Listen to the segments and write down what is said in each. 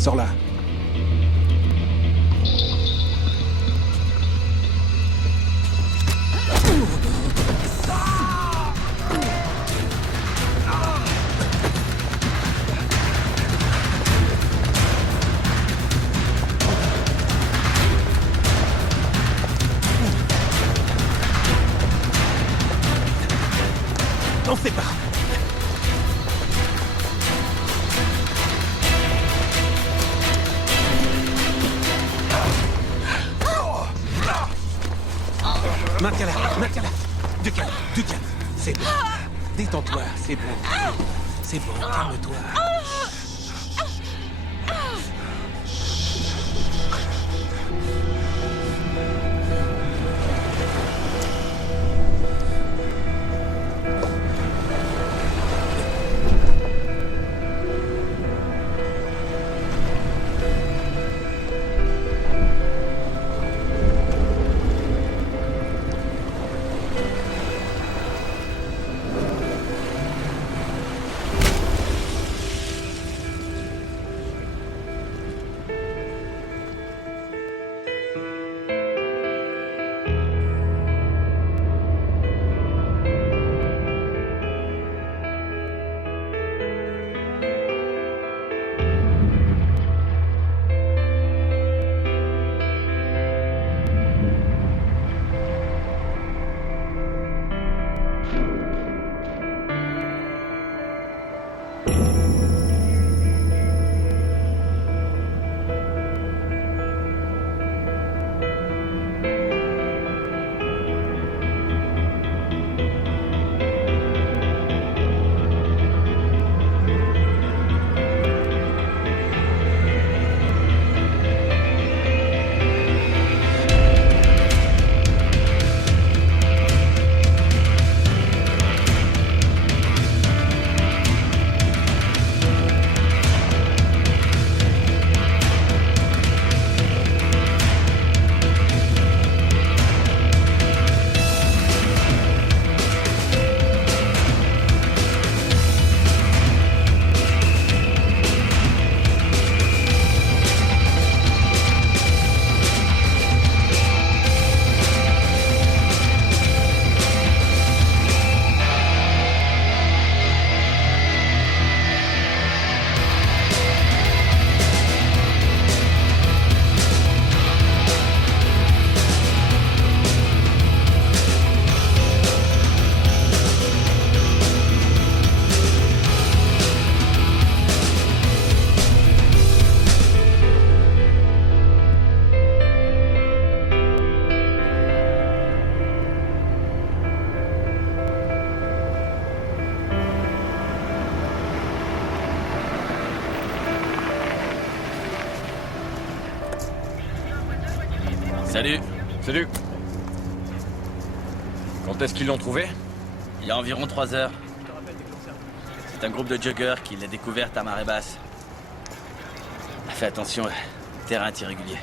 Sors là. T'en fais pas. Maintiens-la. Du calme. C'est bon. Détends-toi, c'est bon. C'est bon, calme-toi. Salut. Quand est-ce qu'ils l'ont trouvé? Il y a environ 3 heures. C'est un groupe de joggers qui l'a découverte à marée basse. Fais attention, terrain est irrégulier.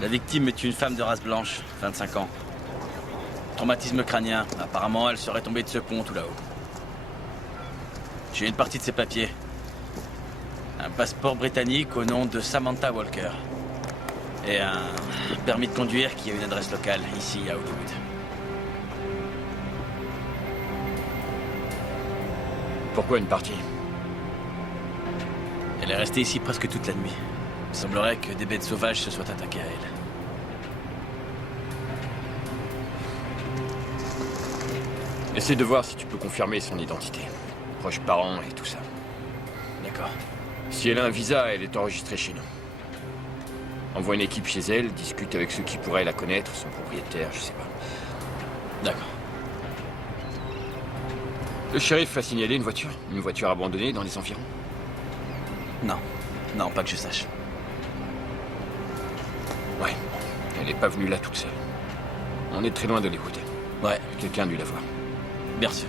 La victime est une femme de race blanche, 25 ans. Traumatisme crânien. Apparemment, elle serait tombée de ce pont tout là-haut. J'ai une partie de ses papiers. Un passeport britannique au nom de Samantha Walker. Et un permis de conduire qui a une adresse locale, ici à Hollywood. Pourquoi une partie? Elle est restée ici presque toute la nuit. Il semblerait que des bêtes sauvages se soient attaquées à elle. Essaie de voir si tu peux confirmer son identité. Proches parents et tout ça. D'accord. Si elle a un visa, elle est enregistrée chez nous. Envoie une équipe chez elle, discute avec ceux qui pourraient la connaître, son propriétaire, je sais pas. D'accord. Le shérif a signalé une voiture abandonnée dans les environs. Non, pas que je sache. Ouais, elle n'est pas venue là toute seule. On est très loin d'Hollywood. Ouais. Quelqu'un a dû la voir. Bien sûr.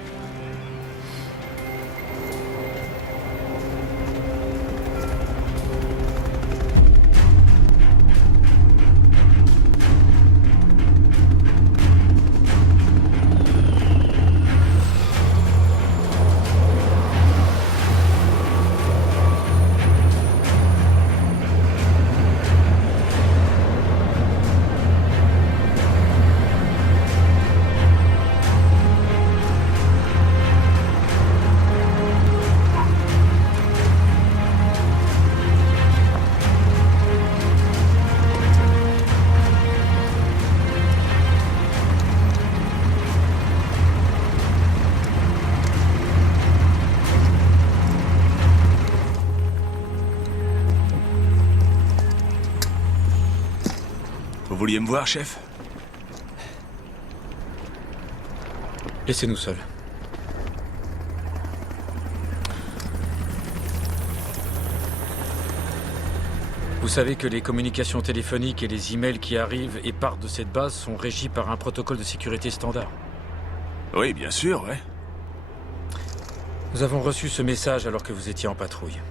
vouliez me voir, chef? Laissez-nous seuls. Vous savez que les communications téléphoniques et les emails qui arrivent et partent de cette base sont régis par un protocole de sécurité standard. Oui, bien sûr, ouais. Nous avons reçu ce message alors que vous étiez en patrouille.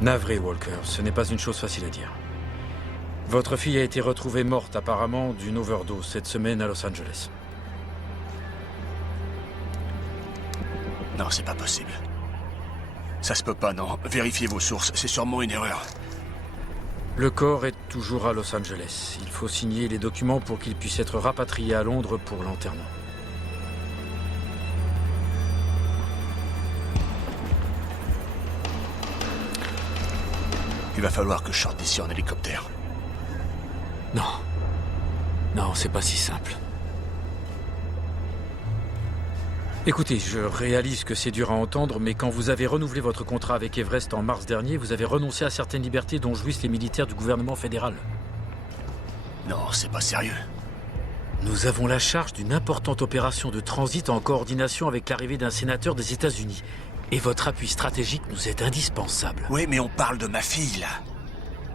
Navré, Walker, ce n'est pas une chose facile à dire. Votre fille a été retrouvée morte apparemment d'une overdose cette semaine à Los Angeles. Non, c'est pas possible. Ça se peut pas, non. Vérifiez vos sources, c'est sûrement une erreur. Le corps est toujours à Los Angeles. Il faut signer les documents pour qu'il puisse être rapatrié à Londres pour l'enterrement. Il va falloir que je sorte d'ici en hélicoptère. Non. Non, c'est pas si simple. Écoutez, je réalise que c'est dur à entendre, mais quand vous avez renouvelé votre contrat avec Everest en mars dernier, vous avez renoncé à certaines libertés dont jouissent les militaires du gouvernement fédéral. Non, c'est pas sérieux. Nous avons la charge d'une importante opération de transit en coordination avec l'arrivée d'un sénateur des États-Unis. Et votre appui stratégique nous est indispensable. Oui, mais on parle de ma fille, là.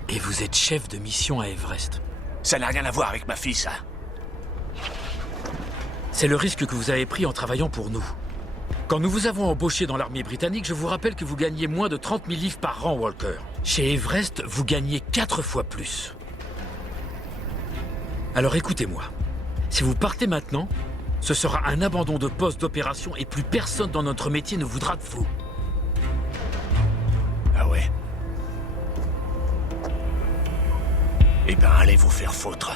Et vous êtes chef de mission à Everest. Ça n'a rien à voir avec ma fille, ça. C'est le risque que vous avez pris en travaillant pour nous. Quand nous vous avons embauché dans l'armée britannique, je vous rappelle que vous gagnez moins de 30 000 livres par an, Walker. Chez Everest, vous gagnez 4 fois plus. Alors écoutez-moi. Si vous partez maintenant, ce sera un abandon de poste d'opération et plus personne dans notre métier ne voudra de vous. Ah ouais? Eh ben, allez vous faire foutre.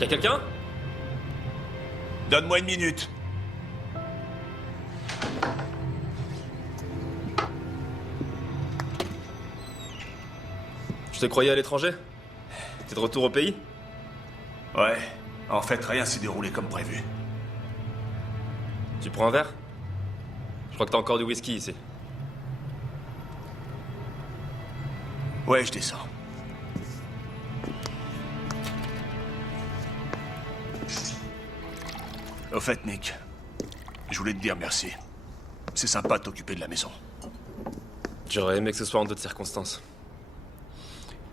Y'a quelqu'un? Donne-moi une minute. Je te croyais à l'étranger? T'es de retour au pays? Ouais, en fait, rien s'est déroulé comme prévu. Tu prends un verre? Je crois que t'as encore du whisky ici. Ouais, je descends. Au fait, Nick, je voulais te dire merci. C'est sympa de t'occuper de la maison. J'aurais aimé que ce soit en d'autres circonstances.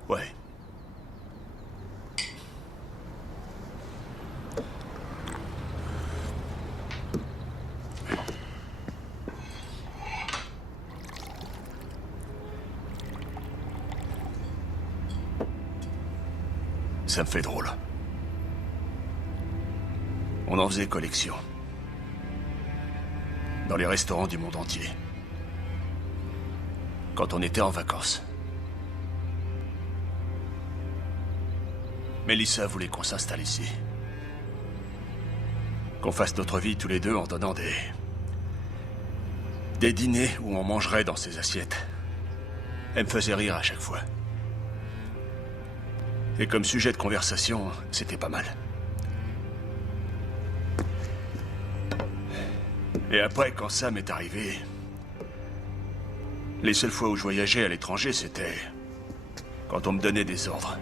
Ouais. Ça me fait drôle. On en faisait collection. Dans les restaurants du monde entier. Quand on était en vacances. Melissa voulait qu'on s'installe ici. Qu'on fasse notre vie tous les deux en donnant Des dîners où on mangerait dans ses assiettes. Elle me faisait rire à chaque fois. Et comme sujet de conversation, c'était pas mal. Et après, quand Sam est arrivé, les seules fois où je voyageais à l'étranger, c'était quand on me donnait des ordres.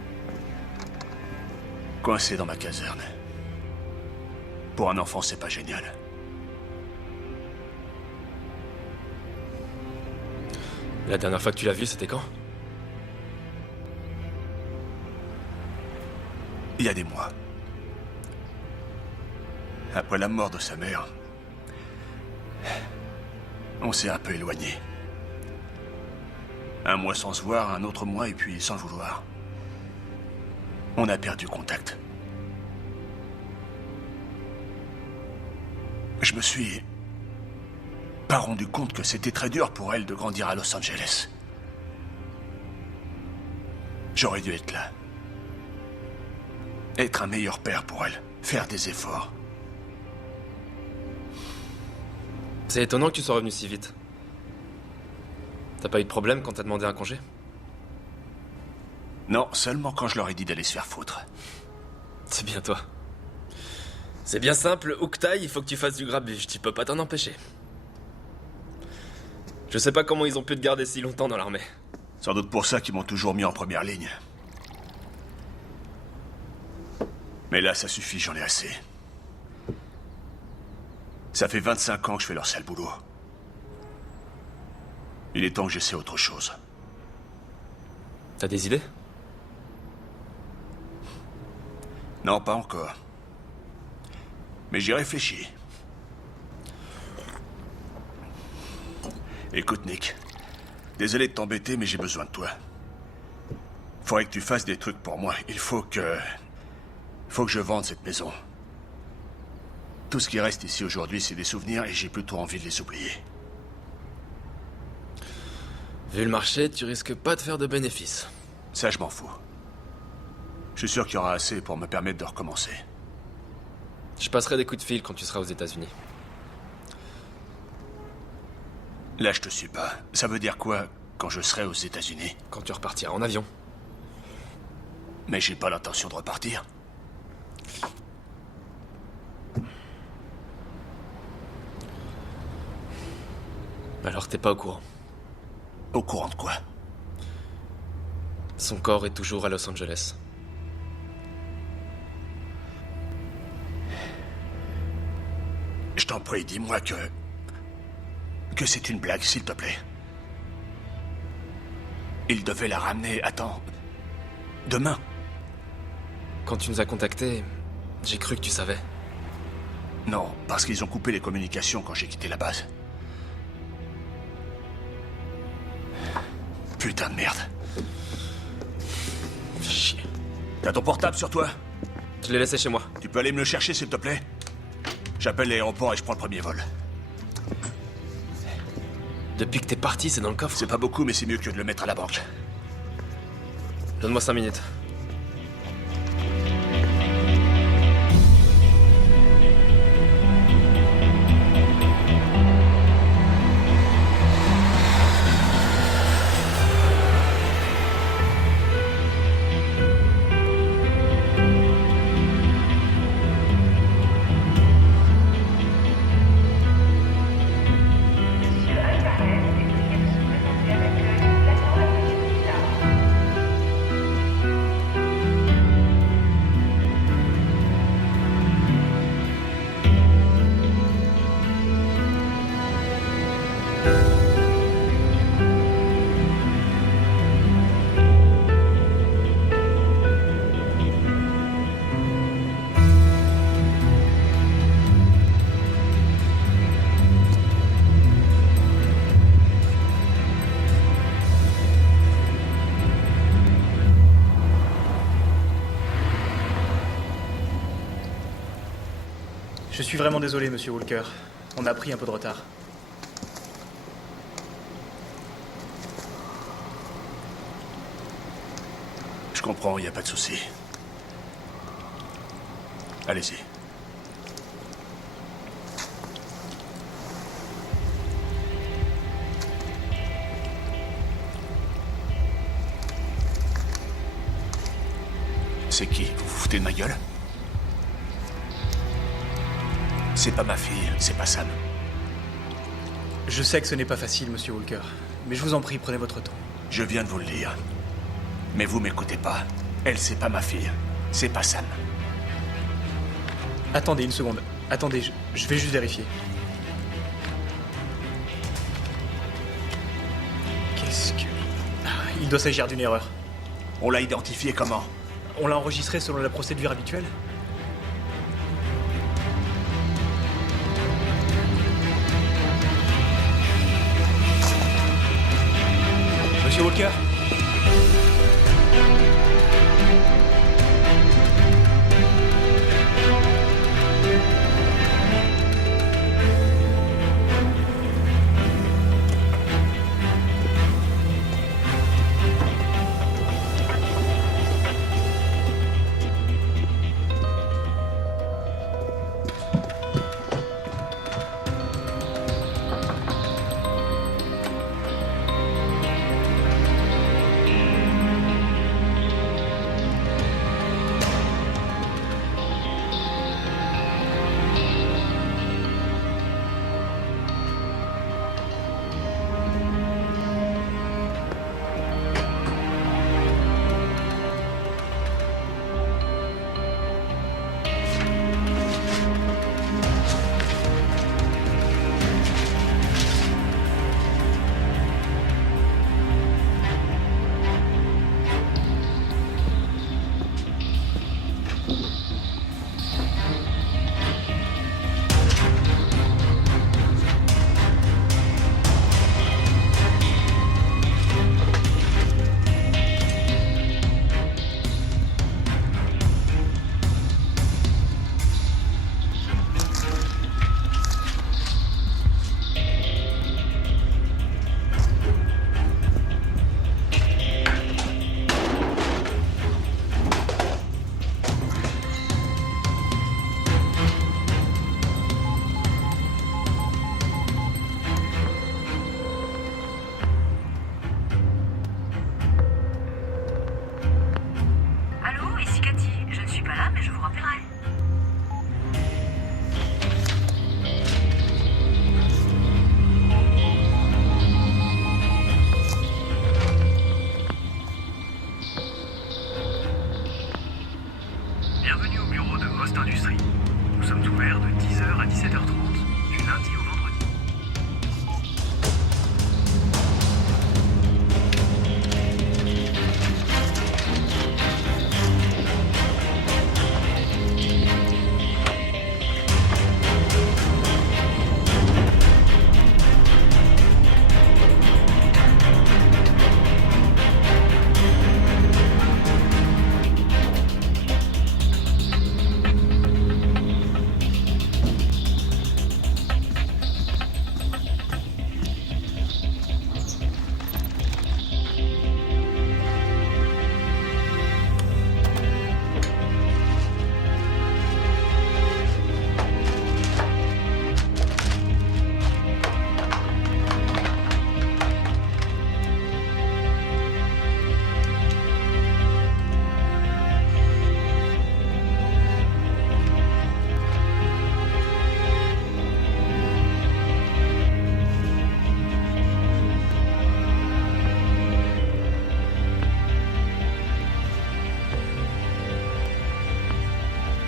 Coincé dans ma caserne. Pour un enfant, c'est pas génial. La dernière fois que tu l'as vu, c'était quand? Il y a des mois. Après la mort de sa mère, on s'est un peu éloigné. Un mois sans se voir, un autre mois, et puis sans le vouloir. On a perdu contact. Je me suis pas rendu compte que c'était très dur pour elle de grandir à Los Angeles. J'aurais dû être là. Être un meilleur père pour elle. Faire des efforts. C'est étonnant que tu sois revenu si vite. T'as pas eu de problème quand t'as demandé un congé? Non, seulement quand je leur ai dit d'aller se faire foutre. C'est bien toi. C'est bien simple, où que t'ailles, il faut que tu fasses du grabuge, tu peux pas t'en empêcher. Je sais pas comment ils ont pu te garder si longtemps dans l'armée. Sans doute pour ça qu'ils m'ont toujours mis en première ligne. Mais là, ça suffit, j'en ai assez. Ça fait 25 ans que je fais leur sale boulot. Il est temps que j'essaie autre chose. T'as des idées? Non, pas encore. Mais j'y réfléchis. Écoute, Nick. Désolé de t'embêter, mais j'ai besoin de toi. Faudrait que tu fasses des trucs pour moi. Il faut que je vende cette maison. Tout ce qui reste ici aujourd'hui, c'est des souvenirs et j'ai plutôt envie de les oublier. Vu le marché, tu risques pas de faire de bénéfices. Ça, je m'en fous. Je suis sûr qu'il y aura assez pour me permettre de recommencer. Je passerai des coups de fil quand tu seras aux États-Unis. Là, je te suis pas. Ça veut dire quoi quand je serai aux États-Unis? Quand tu repartiras en avion. Mais j'ai pas l'intention de repartir. Alors t'es pas au courant. Au courant de quoi? Son corps est toujours à Los Angeles. Je t'en prie, dis-moi que c'est une blague, s'il te plaît. Il devait la ramener, attends, demain. Quand tu nous as contactés, j'ai cru que tu savais. Non, parce qu'ils ont coupé les communications quand j'ai quitté la base. Putain de merde. Chier. T'as ton portable sur toi? Je l'ai laissé chez moi. Tu peux aller me le chercher, s'il te plaît? J'appelle l'aéroport et je prends le premier vol. Depuis que t'es parti, c'est dans le coffre. C'est pas beaucoup, mais c'est mieux que de le mettre à la banque. Donne-moi 5 minutes. Je suis vraiment désolé, monsieur Walker. On a pris un peu de retard. Je comprends, il n'y a pas de souci. Allez-y. C'est qui? Vous vous foutez de ma gueule? C'est pas ma fille, c'est pas Sam. Je sais que ce n'est pas facile, monsieur Walker. Mais je vous en prie, prenez votre temps. Je viens de vous le dire. Mais vous m'écoutez pas. Elle, c'est pas ma fille. C'est pas Sam. Attendez une seconde. Attendez, je vais juste vérifier. Qu'est-ce que... Il doit s'agir d'une erreur. On l'a identifié comment? On l'a enregistré selon la procédure habituelle? Monsieur Walker? Allô, ici Cathy. Je ne suis pas là, mais je vous rappellerai. Bienvenue au bureau de Most Industries. Nous sommes ouverts de 10h à 17h30, du lundi au vendredi.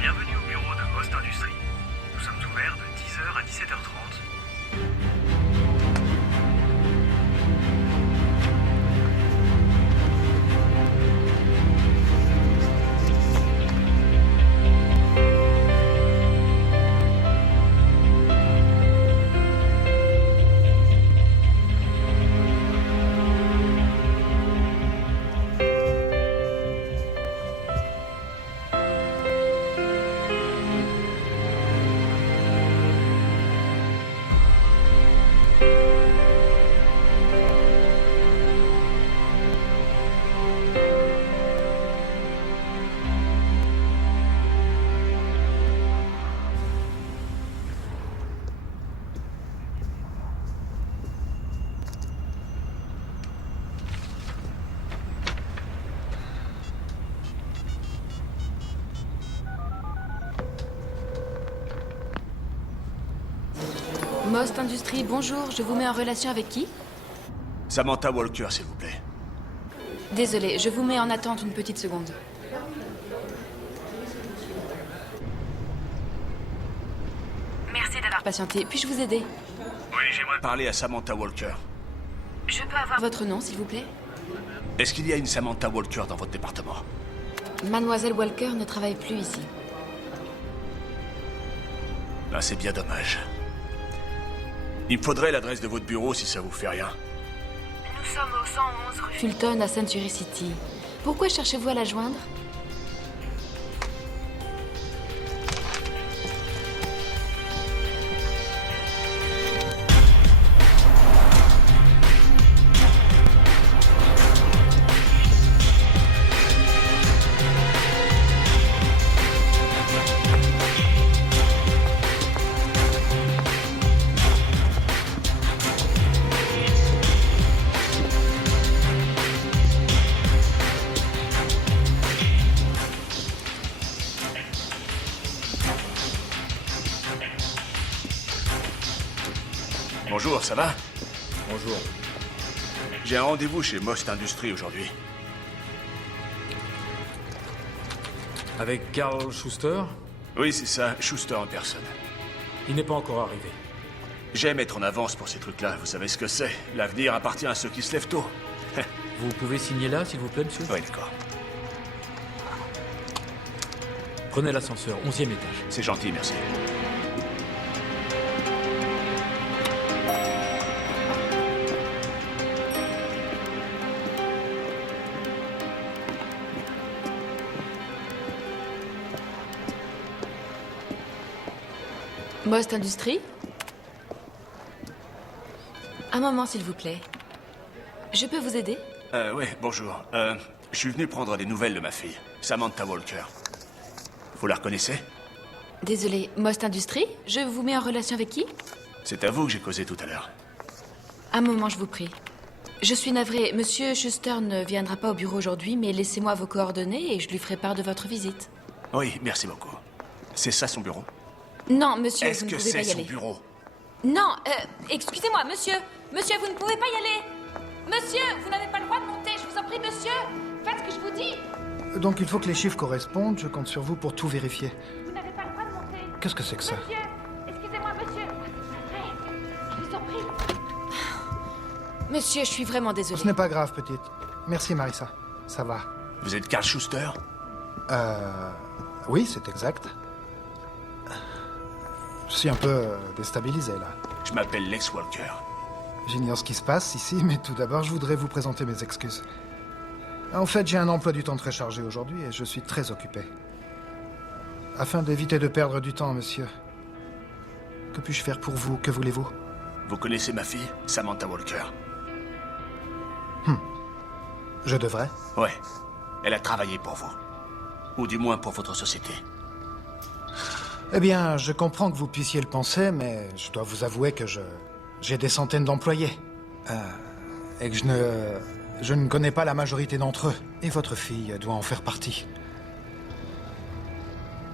Bienvenue au bureau de Most Industries. Nous sommes ouverts de 10h à 17h30. Most Industries, bonjour, je vous mets en relation avec qui? Samantha Walker, s'il vous plaît. Désolé, je vous mets en attente une petite seconde. Merci d'avoir... Patientez, puis-je vous aider? Oui, j'aimerais... Parler à Samantha Walker. Je peux avoir... Votre nom, s'il vous plaît? Est-ce qu'il y a une Samantha Walker dans votre département? Mademoiselle Walker ne travaille plus ici. Ah, c'est bien dommage. Il me faudrait l'adresse de votre bureau si ça vous fait rien. Nous sommes au 111 rue... Fulton à Century City. Pourquoi cherchez-vous à la joindre? Bonjour, ça va? Bonjour. J'ai un rendez-vous chez Most Industries aujourd'hui. Avec Carl Schuster? Oui, c'est ça, Schuster en personne. Il n'est pas encore arrivé. J'aime être en avance pour ces trucs-là, vous savez ce que c'est. L'avenir appartient à ceux qui se lèvent tôt. Vous pouvez signer là, s'il vous plaît, monsieur? Oui, d'accord. Prenez l'ascenseur, 11e étage. C'est gentil, merci. Most Industries? Un moment, s'il vous plaît. Je peux vous aider? Oui, bonjour. Je suis venu prendre des nouvelles de ma fille, Samantha Walker. Vous la reconnaissez? Désolé, Most Industries? Je vous mets en relation avec qui? C'est à vous que j'ai causé tout à l'heure. Un moment, je vous prie. Je suis navrée, Monsieur Schuster ne viendra pas au bureau aujourd'hui, mais laissez-moi vos coordonnées et je lui ferai part de votre visite. Oui, merci beaucoup. C'est ça son bureau? Non, monsieur, Est-ce vous ne que pouvez pas c'est y son aller. bureau? Non, excusez-moi, monsieur. Monsieur, vous ne pouvez pas y aller. Monsieur, vous n'avez pas le droit de monter, je vous en prie, monsieur. Faites ce que je vous dis. Donc il faut que les chiffres correspondent, je compte sur vous pour tout vérifier. Vous n'avez pas le droit de monter. Qu'est-ce que c'est que ça? Monsieur, excusez-moi, monsieur. Je vous en prie. Monsieur, je suis vraiment désolée. Ce n'est pas grave, petite. Merci, Marissa. Ça va. Vous êtes Carl Schuster? Oui, c'est exact. Je suis un peu déstabilisé, là. Je m'appelle Lex Walker. J'ignore ce qui se passe ici, mais tout d'abord, je voudrais vous présenter mes excuses. En fait, j'ai un emploi du temps très chargé aujourd'hui et je suis très occupé. Afin d'éviter de perdre du temps, monsieur, que puis-je faire pour vous? Que voulez-vous? Vous connaissez ma fille, Samantha Walker? Je devrais. Ouais. Elle a travaillé pour vous. Ou du moins pour votre société. Eh bien, je comprends que vous puissiez le penser, mais je dois vous avouer que j'ai des centaines d'employés. Et que je ne connais pas la majorité d'entre eux. Et votre fille doit en faire partie.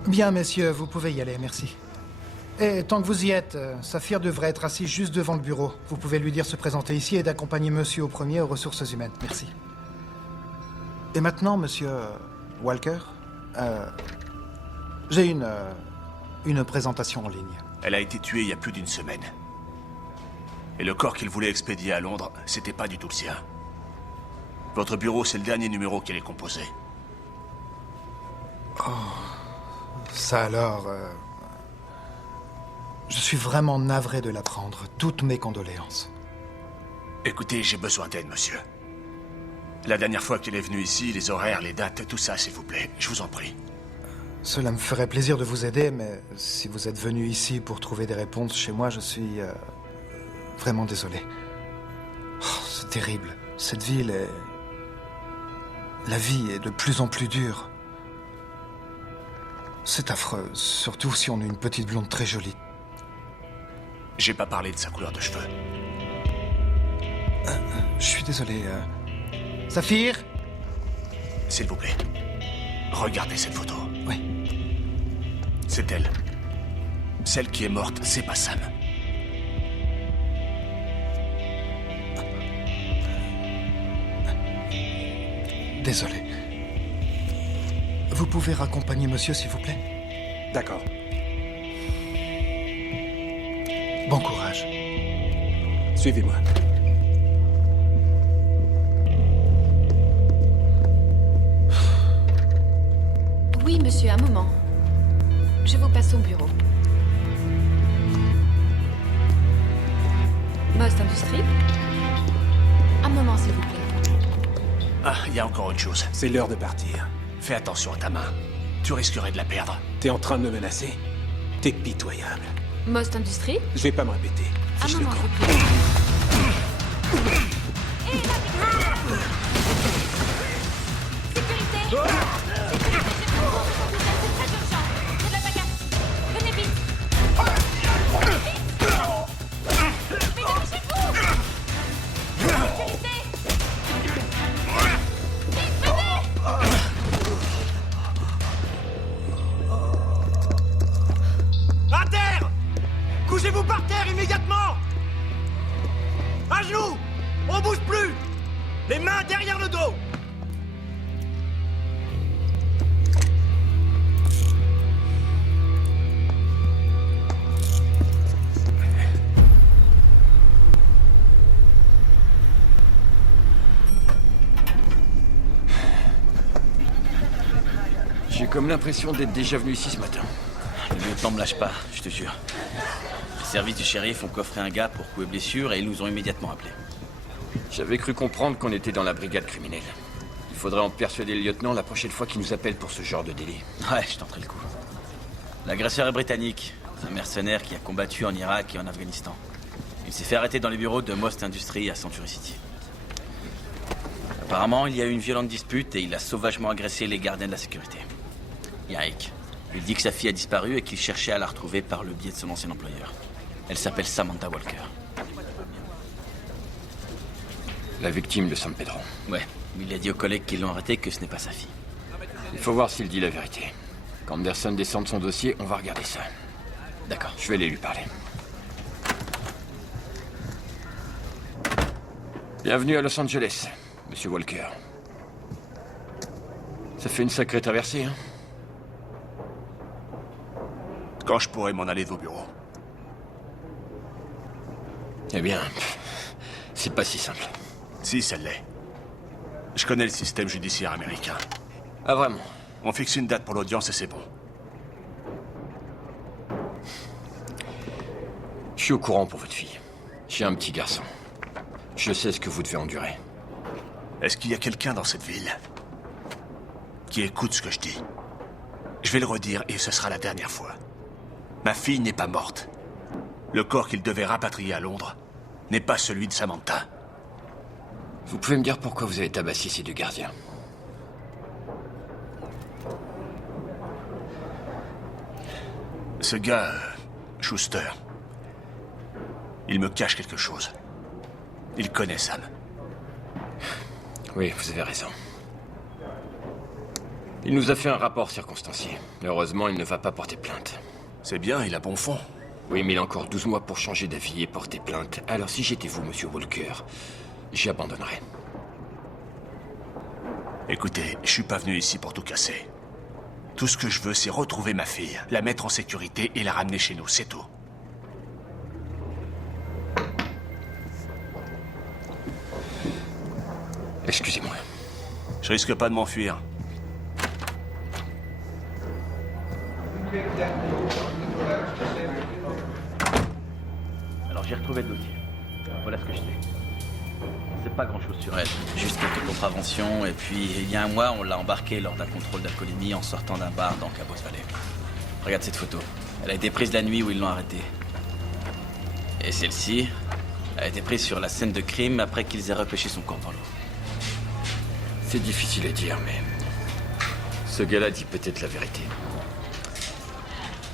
Bien, messieurs, vous pouvez y aller, merci. Et tant que vous y êtes, Saphir devrait être assis juste devant le bureau. Vous pouvez lui dire se présenter ici et d'accompagner monsieur au premier aux ressources humaines. Merci. Et maintenant, monsieur Walker, j'ai une présentation en ligne. Elle a été tuée il y a plus d'une semaine. Et le corps qu'il voulait expédier à Londres, c'était pas du tout le sien. Votre bureau, c'est le dernier numéro qu'elle est composé. Ça alors... Je suis vraiment navré de l'apprendre. Toutes mes condoléances. Écoutez, j'ai besoin d'aide, monsieur. La dernière fois qu'elle est venue ici, les horaires, les dates, tout ça, s'il vous plaît. Je vous en prie. Cela me ferait plaisir de vous aider, mais si vous êtes venu ici pour trouver des réponses chez moi, je suis vraiment désolé. Oh, c'est terrible. Cette ville est... La vie est de plus en plus dure. C'est affreux, surtout si on a une petite blonde très jolie. J'ai pas parlé de sa couleur de cheveux. Je suis désolé. Saphir? S'il vous plaît. Regardez cette photo. Oui. C'est elle. Celle qui est morte, c'est pas Sam. Désolé. Vous pouvez raccompagner monsieur, s'il vous plaît? D'accord. Bon courage. Suivez-moi. Oui, monsieur, un moment. Je vous passe au bureau. Most Industries? Un moment, s'il vous plaît. Ah, il y a encore autre chose. C'est l'heure de partir. Fais attention à ta main. Tu risquerais de la perdre. T'es en train de me menacer? T'es pitoyable. Most Industries? Je vais pas me répéter. Un Fiche le moment, camp. s'il vous plaît. Sécurité! Sécurité, c'est pour vous, c'est très urgent. C'est de la bagarre. Venez vite. Vite. Mais dépêchez-vous. Sécurité. Vite, venez. À terre! Couchez-vous par terre immédiatement! À genoux! On bouge plus! Les mains derrière le dos! J'ai comme l'impression d'être déjà venu ici ce matin. Le lieutenant me lâche pas, je te jure. Les services du shérif ont coffré un gars pour coups et blessures et ils nous ont immédiatement appelés. J'avais cru comprendre qu'on était dans la brigade criminelle. Il faudrait en persuader le lieutenant la prochaine fois qu'il nous appelle pour ce genre de délit. Ouais, je tenterai le coup. L'agresseur est britannique. C'est un mercenaire qui a combattu en Irak et en Afghanistan. Il s'est fait arrêter dans les bureaux de Most Industries à Century City. Apparemment, il y a eu une violente dispute et il a sauvagement agressé les gardiens de la sécurité. Yannick. Il dit que sa fille a disparu et qu'il cherchait à la retrouver par le biais de son ancien employeur. Elle s'appelle Samantha Walker. La victime de San Pedro. Ouais, il a dit aux collègues qui l'ont arrêté que ce n'est pas sa fille. Il faut voir s'il dit la vérité. Quand Anderson descend de son dossier, on va regarder ça. D'accord. Je vais aller lui parler. Bienvenue à Los Angeles, Monsieur Walker. Ça fait une sacrée traversée, hein? Quand je pourrai m'en aller de vos bureaux? Eh bien, c'est pas si simple. Si, ça l'est. Je connais le système judiciaire américain. Ah, vraiment? On fixe une date pour l'audience et c'est bon. Je suis au courant pour votre fille. J'ai un petit garçon. Je sais ce que vous devez endurer. Est-ce qu'il y a quelqu'un dans cette ville qui écoute ce que je dis? Je vais le redire et ce sera la dernière fois. Ma fille n'est pas morte. Le corps qu'il devait rapatrier à Londres n'est pas celui de Samantha. Vous pouvez me dire pourquoi vous avez tabassé ces deux gardiens? Ce gars, Schuster, il me cache quelque chose. Il connaît Sam. Oui, vous avez raison. Il nous a fait un rapport circonstancié. Heureusement, il ne va pas porter plainte. C'est bien, il a bon fond. Oui, mais il a encore 12 mois pour changer d'avis et porter plainte. Alors si j'étais vous, Monsieur Walker, j'y abandonnerais. Écoutez, je suis pas venu ici pour tout casser. Tout ce que je veux, c'est retrouver ma fille, la mettre en sécurité et la ramener chez nous, c'est tout. Excusez-moi. Je risque pas de m'enfuir. Alors j'ai retrouvé le dossier. Voilà ce que je sais. On sait pas grand-chose sur elle. Juste quelques contraventions et puis il y a un mois, on l'a embarquée lors d'un contrôle d'alcoolémie en sortant d'un bar dans Cabos Valley. Regarde cette photo. Elle a été prise la nuit où ils l'ont arrêtée. Et celle-ci a été prise sur la scène de crime après qu'ils aient repêché son corps dans l'eau. C'est difficile à dire, mais... ce gars-là dit peut-être la vérité.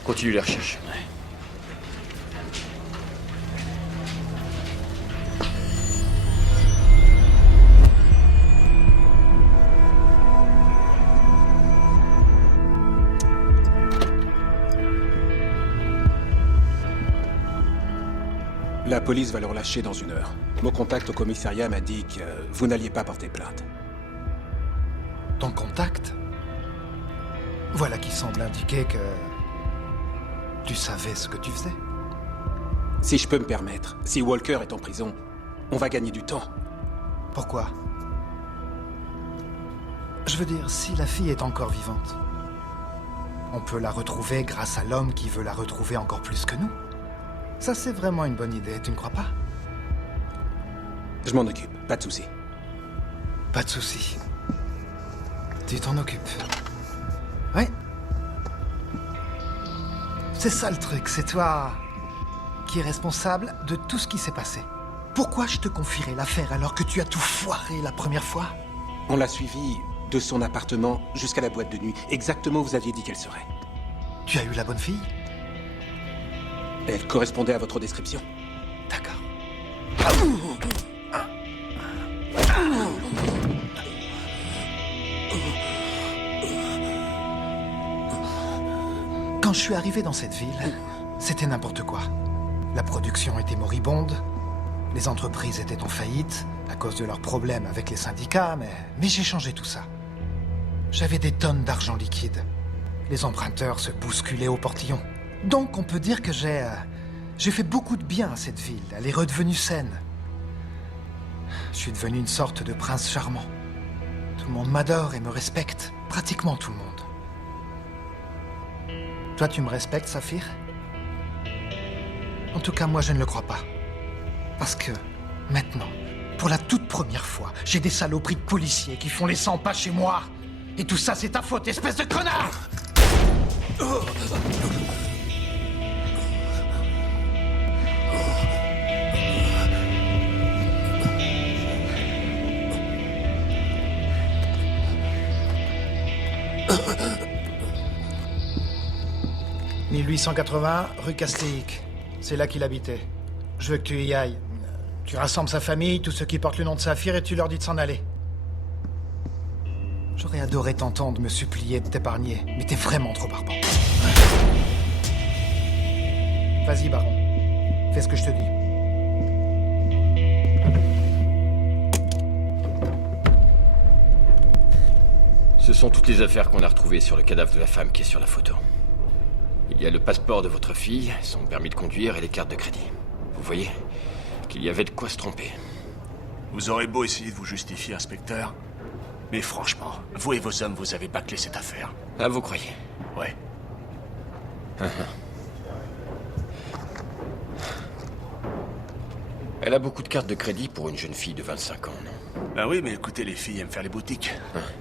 Continue les recherches. Ouais. La police va le relâcher dans 1 heure. Mon contact au commissariat m'a dit que vous n'alliez pas porter plainte. ton contact, voilà qui semble indiquer que tu savais ce que tu faisais. Si je peux me permettre, si Walker est en prison, on va gagner du temps. Pourquoi? Je veux dire, si la fille est encore vivante, on peut la retrouver grâce à l'homme qui veut la retrouver encore plus que nous. Ça, c'est vraiment une bonne idée, tu ne crois pas? Je m'en occupe, pas de souci. Pas de souci. Tu t'en occupes. Oui. C'est ça le truc, c'est toi qui es responsable de tout ce qui s'est passé. Pourquoi je te confierais l'affaire alors que tu as tout foiré la première fois? On l'a suivi de son appartement jusqu'à la boîte de nuit, exactement où vous aviez dit qu'elle serait. Tu as eu la bonne fille? Elle correspondait à votre description. D'accord. Quand je suis arrivé dans cette ville, c'était n'importe quoi. La production était moribonde, les entreprises étaient en faillite à cause de leurs problèmes avec les syndicats, mais j'ai changé tout ça. J'avais des tonnes d'argent liquide. Les emprunteurs se bousculaient au portillon. Donc on peut dire que j'ai fait beaucoup de bien à cette ville. Elle est redevenue saine. Je suis devenu une sorte de prince charmant. Tout le monde m'adore et me respecte. Pratiquement tout le monde. Toi, tu me respectes, Saphir? En tout cas, moi, je ne le crois pas. Parce que, maintenant, pour la toute première fois, j'ai des saloperies de policiers qui font les 100 pas chez moi. Et tout ça, c'est ta faute, espèce de connard! « 1880, rue Castéic. C'est là qu'il habitait. Je veux que tu y ailles. Tu rassembles sa famille, tous ceux qui portent le nom de Saphir, et tu leur dis de s'en aller. J'aurais adoré t'entendre me supplier de t'épargner, mais t'es vraiment trop barbant. Vas-y, Baron. Fais ce que je te dis. Ce sont toutes les affaires qu'on a retrouvées sur le cadavre de la femme qui est sur la photo. Il y a le passeport de votre fille, son permis de conduire et les cartes de crédit. Vous voyez qu'il y avait de quoi se tromper. Vous aurez beau essayer de vous justifier, inspecteur, mais franchement, vous et vos hommes, vous avez bâclé cette affaire. Ah, vous croyez? Ouais. Elle a beaucoup de cartes de crédit pour une jeune fille de 25 ans, non? Ben oui, mais écoutez, les filles aiment faire les boutiques.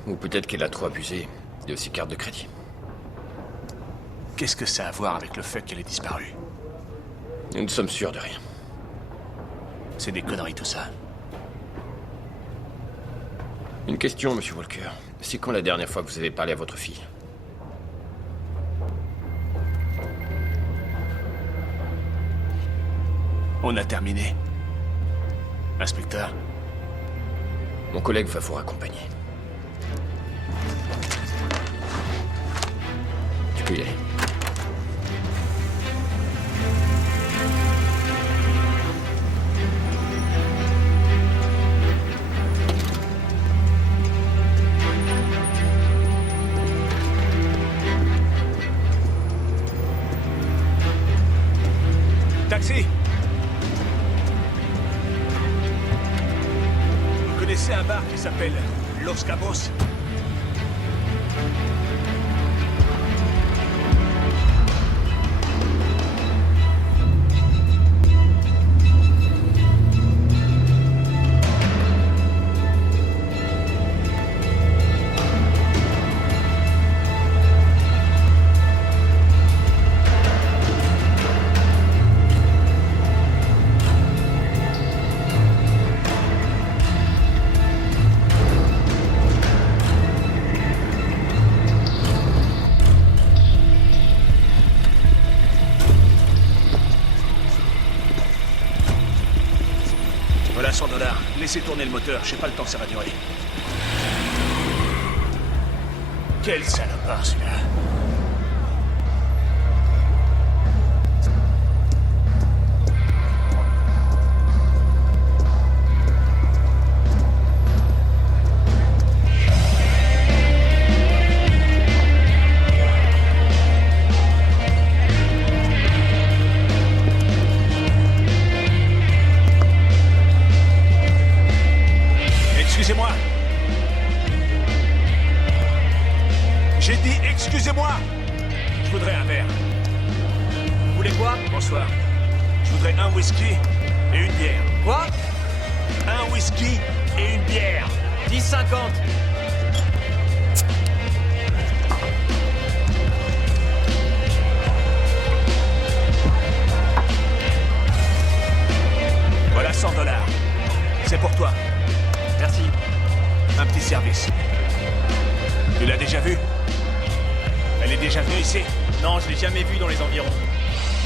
Ou peut-être qu'elle a trop abusé de ses cartes de crédit. Qu'est-ce que ça a à voir avec le fait qu'elle ait disparu? Nous ne sommes sûrs de rien. C'est des conneries tout ça. Une question, Monsieur Walker. C'est quand la dernière fois que vous avez parlé à votre fille? On a terminé. Inspecteur? Mon collègue va vous raccompagner. Tu peux y aller. Taxi! Vous connaissez un bar qui s'appelle Los Cabos? Voilà $100. Laissez tourner le moteur, j'ai pas le temps que ça va durer. Quel salopard celui-là. voudrais un verre. Vous voulez quoi? Bonsoir. Je voudrais un whisky et une bière. Quoi? Un whisky et une bière. 10,50. Voilà $100. C'est pour toi. Merci. Un petit service. Tu l'as déjà vue? Elle est déjà venue ici? Non, je l'ai jamais vu dans les environs.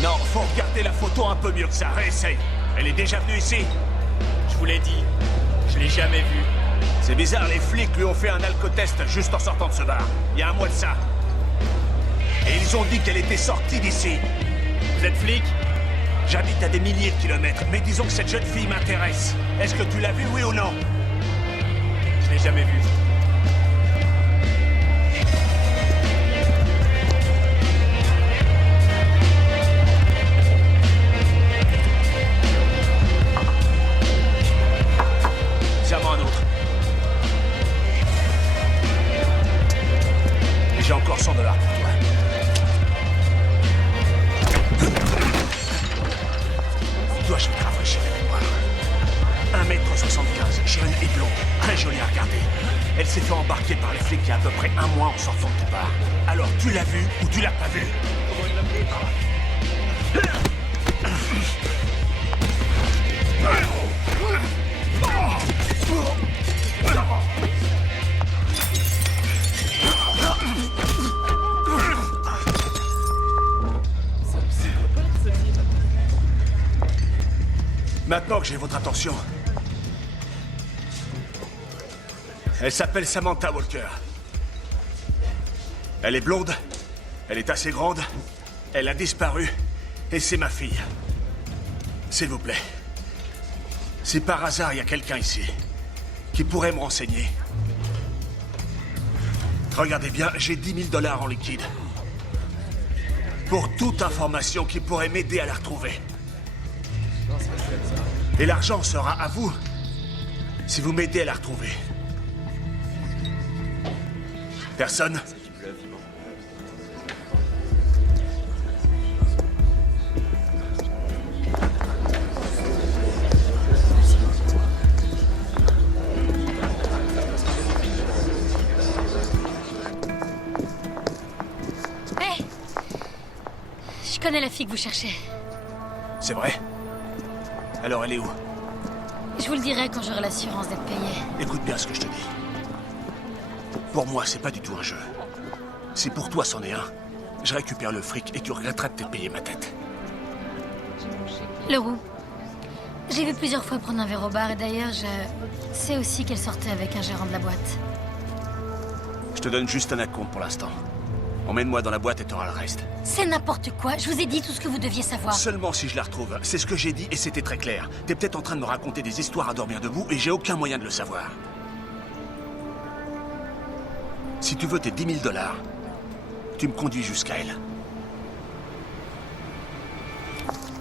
Non, faut regarder la photo un peu mieux que ça. Réessaye. Elle est déjà venue ici? Je vous l'ai dit, je l'ai jamais vu. C'est bizarre, les flics lui ont fait un alcotest juste en sortant de ce bar. Il y a un mois de ça. Et ils ont dit qu'elle était sortie d'ici. Vous êtes flic? J'habite à des milliers de kilomètres, mais disons que cette jeune fille m'intéresse. Est-ce que tu l'as vue, oui ou non? Je l'ai jamais vu. Serre-moi un autre. Et j'ai encore $100 pour toi. Toi, je vais te rafraîchir la mémoire. 1m75, jeune et blonde, très jolie à regarder. Elle s'est fait embarquer par les flics il y a à peu près un mois en sortant de bar. Alors, tu l'as vue ou tu l'as pas vue? Maintenant que j'ai votre attention, elle s'appelle Samantha Walker. Elle est blonde, elle est assez grande, elle a disparu, et c'est ma fille. S'il vous plaît, si par hasard il y a quelqu'un ici qui pourrait me renseigner, regardez bien, j'ai $10 000 en liquide. Pour toute information qui pourrait m'aider à la retrouver. Et l'argent sera à vous si vous m'aidez à la retrouver. Personne? Hé! Je connais la fille que vous cherchez. C'est vrai? Alors elle est où? Je vous le dirai quand j'aurai l'assurance d'être payé. Écoute bien ce que je te dis. Pour moi, c'est pas du tout un jeu. Si pour toi c'en est un, je récupère le fric et tu regretteras de t'être payé ma tête. Leroux, j'ai vu plusieurs fois prendre un verre au bar et d'ailleurs, je sais aussi qu'elle sortait avec un gérant de la boîte. Je te donne juste un acompte pour l'instant. Emmène-moi dans la boîte et t'auras le reste. C'est n'importe quoi, je vous ai dit tout ce que vous deviez savoir. Seulement si je la retrouve. C'est ce que j'ai dit et c'était très clair. T'es peut-être en train de me raconter des histoires à dormir debout et j'ai aucun moyen de le savoir. Si tu veux tes $10 000, tu me conduis jusqu'à elle.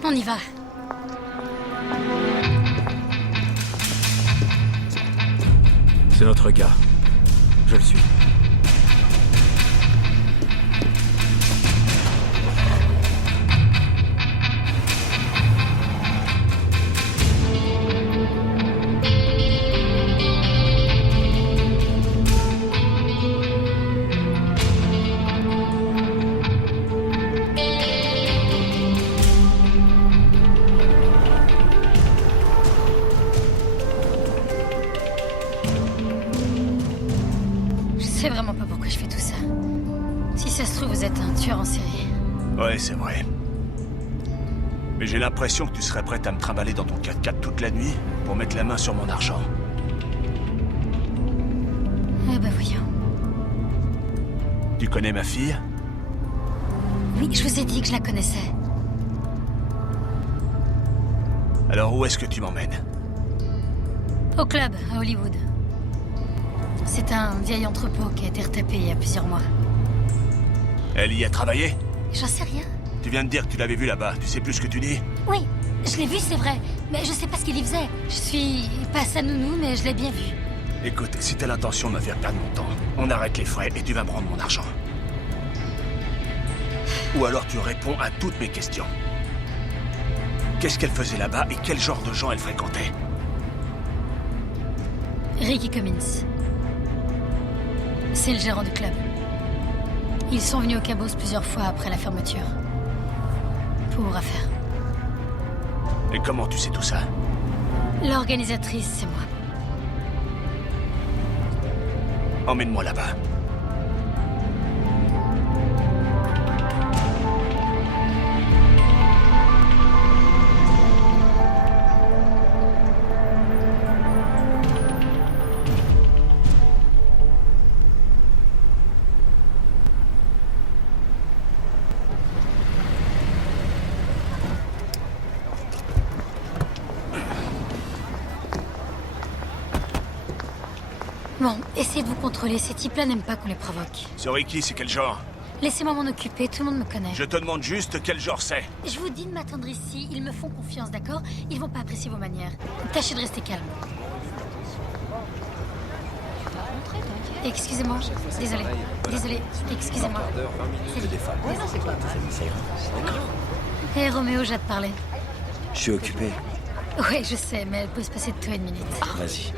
On y va. C'est notre gars. Je le suis. Je sais vraiment pas pourquoi je fais tout ça. Si ça se trouve, vous êtes un tueur en série. Ouais, c'est vrai. Mais j'ai l'impression que tu serais prête à me trimballer dans ton 4x4 toute la nuit pour mettre la main sur mon argent. Eh ben voyons. Tu connais ma fille? Oui, je vous ai dit que je la connaissais. Alors où est-ce que tu m'emmènes? Au club, à Hollywood. C'est un vieil entrepôt qui a été retapé il y a plusieurs mois. Elle y a travaillé? J'en sais rien. Tu viens de dire que tu l'avais vue là-bas. Tu sais plus ce que tu dis? Oui, je l'ai vu, c'est vrai. Mais je sais pas ce qu'il y faisait. Je suis pas sa nounou, mais je l'ai bien vu. Écoute, si t'as l'intention de me faire perdre mon temps, on arrête les frais et tu vas me rendre mon argent. Ou alors tu réponds à toutes mes questions. Qu'est-ce qu'elle faisait là-bas et quel genre de gens elle fréquentait? Ricky Cummins. C'est le gérant du club. Ils sont venus au Cabos plusieurs fois après la fermeture. Pour affaires. Et comment tu sais tout ça? L'organisatrice, c'est moi. Emmène-moi là-bas. Bon, essayez de vous contrôler. Ces types-là n'aiment pas qu'on les provoque. Ce Ricky, c'est quel genre? Laissez-moi m'en occuper, tout le monde me connaît. Je te demande juste quel genre c'est. Je vous dis de m'attendre ici. Ils me font confiance, d'accord? Ils vont pas apprécier vos manières. Tâchez de rester calme. Excusez-moi. Désolé. Désolé. Excusez-moi. Hé, Roméo, j'ai à te parler. Je suis occupé. Ouais, je sais, mais elle peut se passer de toi une minute. Vas-y.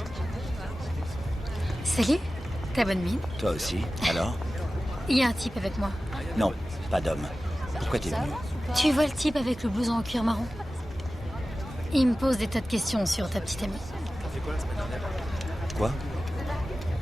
Salut. T'as bonne mine. Toi aussi. Alors? Il y a un type avec moi. Non, pas d'homme. Pourquoi t'es venu? Tu vois le type avec le blouson en cuir marron? Il me pose des tas de questions sur ta petite amie. Quoi?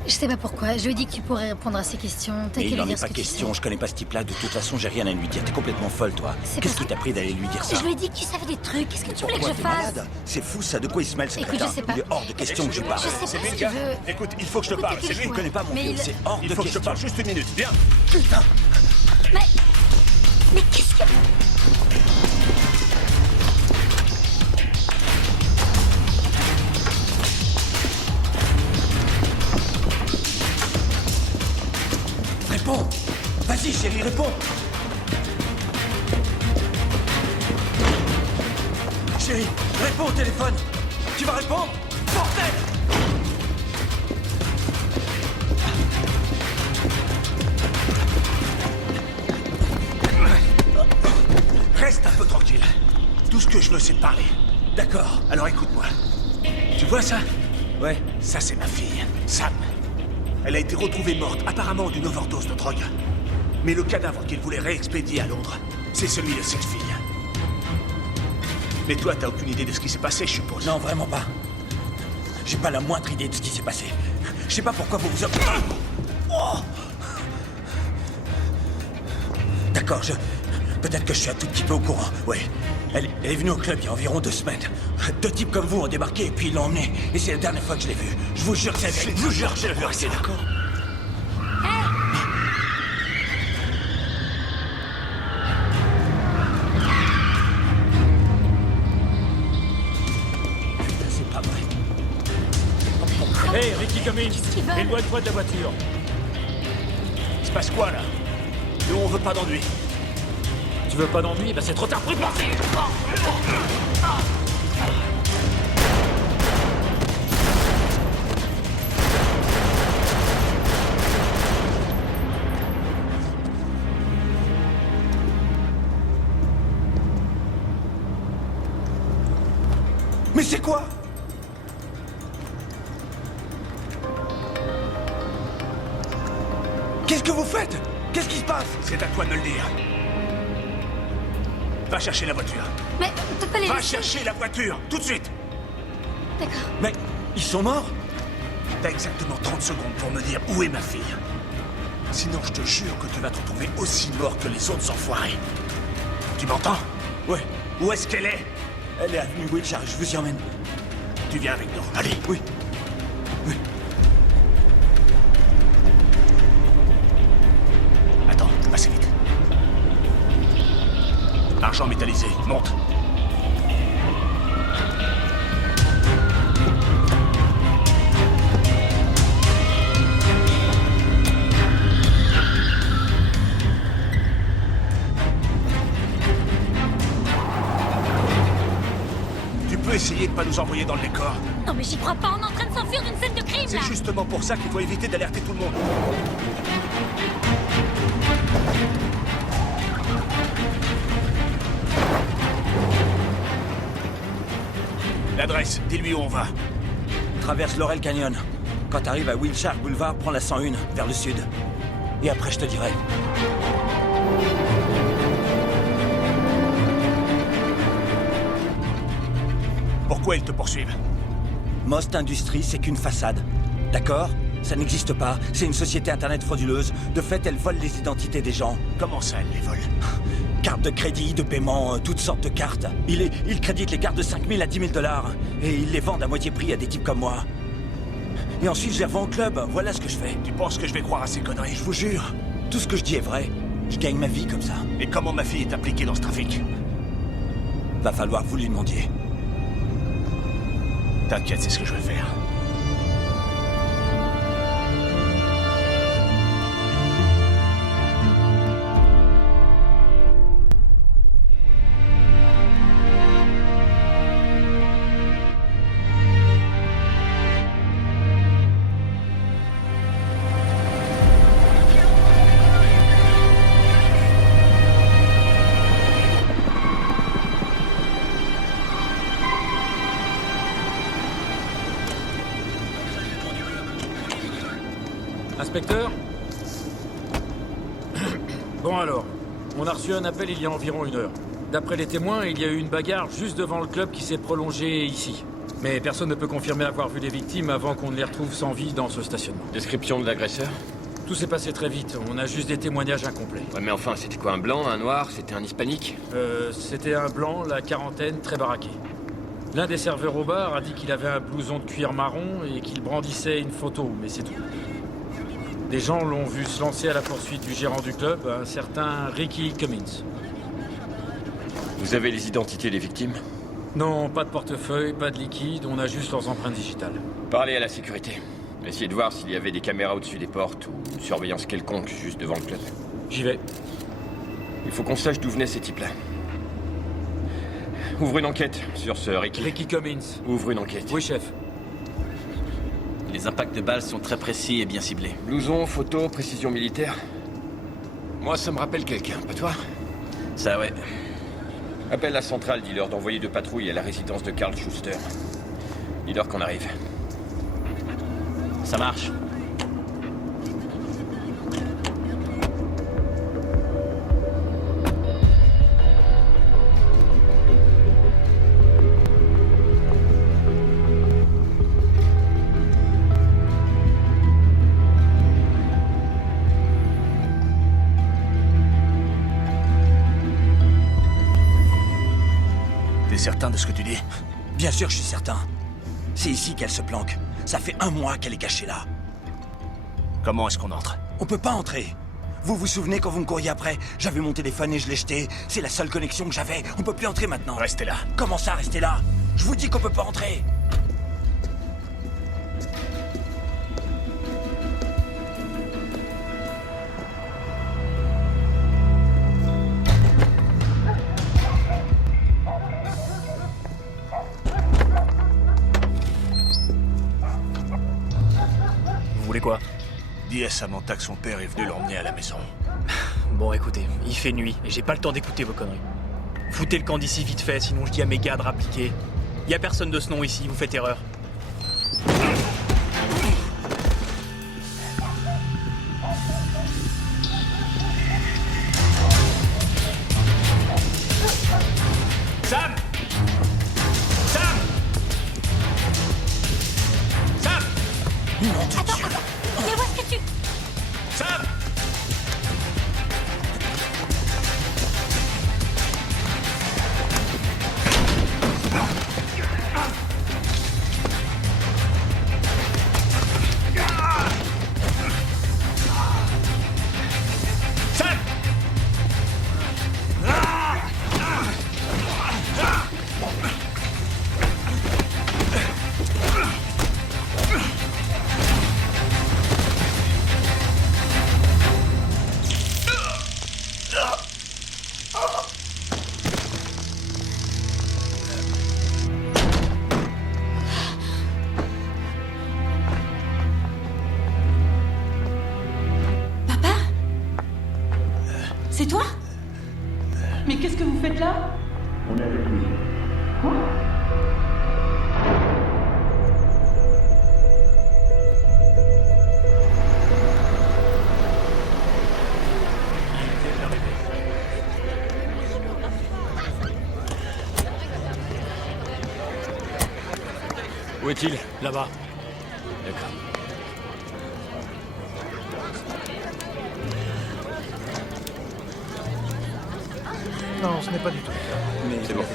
Je sais pas pourquoi. Je lui ai dit que tu pourrais répondre à ces questions. T'as Mais qu'à il lui n'en dire est ce pas que tu question. sais. Je connais pas ce type-là. De toute façon, j'ai rien à lui dire. T'es complètement folle, toi. C'est Qu'est-ce pas qui t'a pris d'aller lui dire ça? Je lui ai dit que tu savais des trucs. Qu'est-ce que tu voulais que je Pourquoi t'es fasse? malade? C'est fou ça. De quoi il se mêle, ce Écoute, crétin? je sais pas. Il est hors de question que je parle. Je sais pas C'est lui, si le tu gars? veux. Écoute, il faut que je te parle. C'est lui. Il connaît pas mon Mais vieux. il- C'est hors Il de faut que je te question. parle juste une minute. Viens. Putain! Mais qu'est-ce que... Réponds! Vas-y, chérie, réponds! Chérie, réponds au téléphone! Tu vas répondre? Bordel! Reste un peu tranquille. Tout ce que je veux, c'est parler. D'accord. Alors écoute-moi. Tu vois ça? Ouais. Ça, c'est ma fille, Sam. Elle a été retrouvée morte, apparemment d'une overdose de drogue. Mais le cadavre qu'il voulait réexpédier à Londres, c'est celui de cette fille. Mais toi, t'as aucune idée de ce qui s'est passé, je suppose. Non, vraiment pas. J'ai pas la moindre idée de ce qui s'est passé. Je sais pas pourquoi vous vous... Oh. D'accord, peut-être que je suis un tout petit peu au courant, ouais. Elle est venue au club il y a environ 2 semaines. 2 types comme vous ont débarqué et puis ils l'ont emmenée. Et c'est la dernière fois que je l'ai vue. Je vous jure que c'est la vérité. Je vous jure que c'est la vérité, d'accord? Putain, c'est pas vrai. Hé, Ricky Cummins, éloigne-toi de la voiture. Il se passe quoi, là? Nous, on veut pas d'ennui. Tu veux pas d'ennui? Bah c'est trop tard pour y penser. Mais c'est quoi? Qu'est-ce que vous faites? Qu'est-ce qui se passe? C'est à toi de me le dire. Va chercher la voiture. Mais on peut pas les Va laisser. chercher la voiture, tout de suite. D'accord. Mais ils sont morts? T'as exactement 30 secondes pour me dire où est ma fille. Sinon, je te jure que tu vas te retrouver aussi mort que les autres enfoirés. Tu m'entends? Ouais. Où est-ce qu'elle est? Elle est avenue Wilshire, je vous y emmène. Tu viens avec nous. Allez. Oui. Oui. Attends, assez vite. Argent métallisé, monte. Tu peux essayer de pas nous envoyer dans le décor. Non mais j'y crois pas, on est en train de s'enfuir d'une scène de crime là. C'est justement pour ça qu'il faut éviter d'alerter tout le monde. L'adresse, dis-lui où on va. Traverse Laurel Canyon. Quand t'arrives à Wilshire Boulevard, prends la 101 vers le sud. Et après, je te dirai. Pourquoi ils te poursuivent? Most Industries, c'est qu'une façade. D'accord? Ça n'existe pas. C'est une société internet frauduleuse. De fait, elle vole les identités des gens. Comment ça, elle les vole? Cartes de crédit, de paiement, toutes sortes de cartes. Ils créditent les cartes de 5 000 à 10 000 $. Et ils les vendent à moitié prix à des types comme moi. Et ensuite, je les revends au club. Voilà ce que je fais. Tu penses que je vais croire à ces conneries? Je vous jure. Tout ce que je dis est vrai. Je gagne ma vie comme ça. Et comment ma fille est impliquée dans ce trafic? Va falloir que vous lui demandiez. T'inquiète, c'est ce que je vais faire. Inspecteur? Bon alors, on a reçu un appel il y a environ 1 heure. D'après les témoins, il y a eu une bagarre juste devant le club qui s'est prolongée ici. Mais personne ne peut confirmer avoir vu les victimes avant qu'on ne les retrouve sans vie dans ce stationnement. Description de l'agresseur? Tout s'est passé très vite, on a juste des témoignages incomplets. Ouais, mais enfin, c'était quoi, un blanc, un noir? C'était un hispanique? C'était un blanc, la quarantaine, très baraqué. L'un des serveurs au bar a dit qu'il avait un blouson de cuir marron et qu'il brandissait une photo, mais c'est tout. Des gens l'ont vu se lancer à la poursuite du gérant du club, un certain Ricky Cummins. Vous avez les identités des victimes? Non, pas de portefeuille, pas de liquide, on a juste leurs empreintes digitales. Parlez à la sécurité. Essayez de voir s'il y avait des caméras au-dessus des portes ou une surveillance quelconque juste devant le club. J'y vais. Il faut qu'on sache d'où venaient ces types-là. Ouvre une enquête sur ce Ricky. Ricky Cummins. Ouvre une enquête. Oui, chef. Les impacts de balles sont très précis et bien ciblés. Blouson, photo, précision militaire. Moi, ça me rappelle quelqu'un, pas toi? Ça, ouais. Appelle la centrale, dis-leur d'envoyer 2 patrouilles à la résidence de Carl Schuster. Dis-leur qu'on arrive. Ça marche. T'es certain de ce que tu dis? Bien sûr, je suis certain. C'est ici qu'elle se planque. Ça fait 1 mois qu'elle est cachée là. Comment est-ce qu'on entre? On peut pas entrer. Vous vous souvenez quand vous me courriez après? J'avais mon téléphone et je l'ai jeté. C'est la seule connexion que j'avais. On peut plus entrer maintenant. Restez là. Comment ça, restez là? Je vous dis qu'on peut pas entrer. Vous voulez quoi? Dis à Samantha que son père est venu l'emmener à la maison. Bon, écoutez, il fait nuit et j'ai pas le temps d'écouter vos conneries. Foutez le camp d'ici vite fait, sinon je dis à mes gars de rappliquer. Y a personne de ce nom ici, vous faites erreur. Sam! Sam! Sam! Attends, mais où est-ce que tu... Sam! Sam! Papa? C'est toi? Mais qu'est-ce que vous faites là? On est avec lui. Quoi? Où est-il? Là-bas. D'accord. Non, ce n'est pas du tout le cas. Mais C'est bon.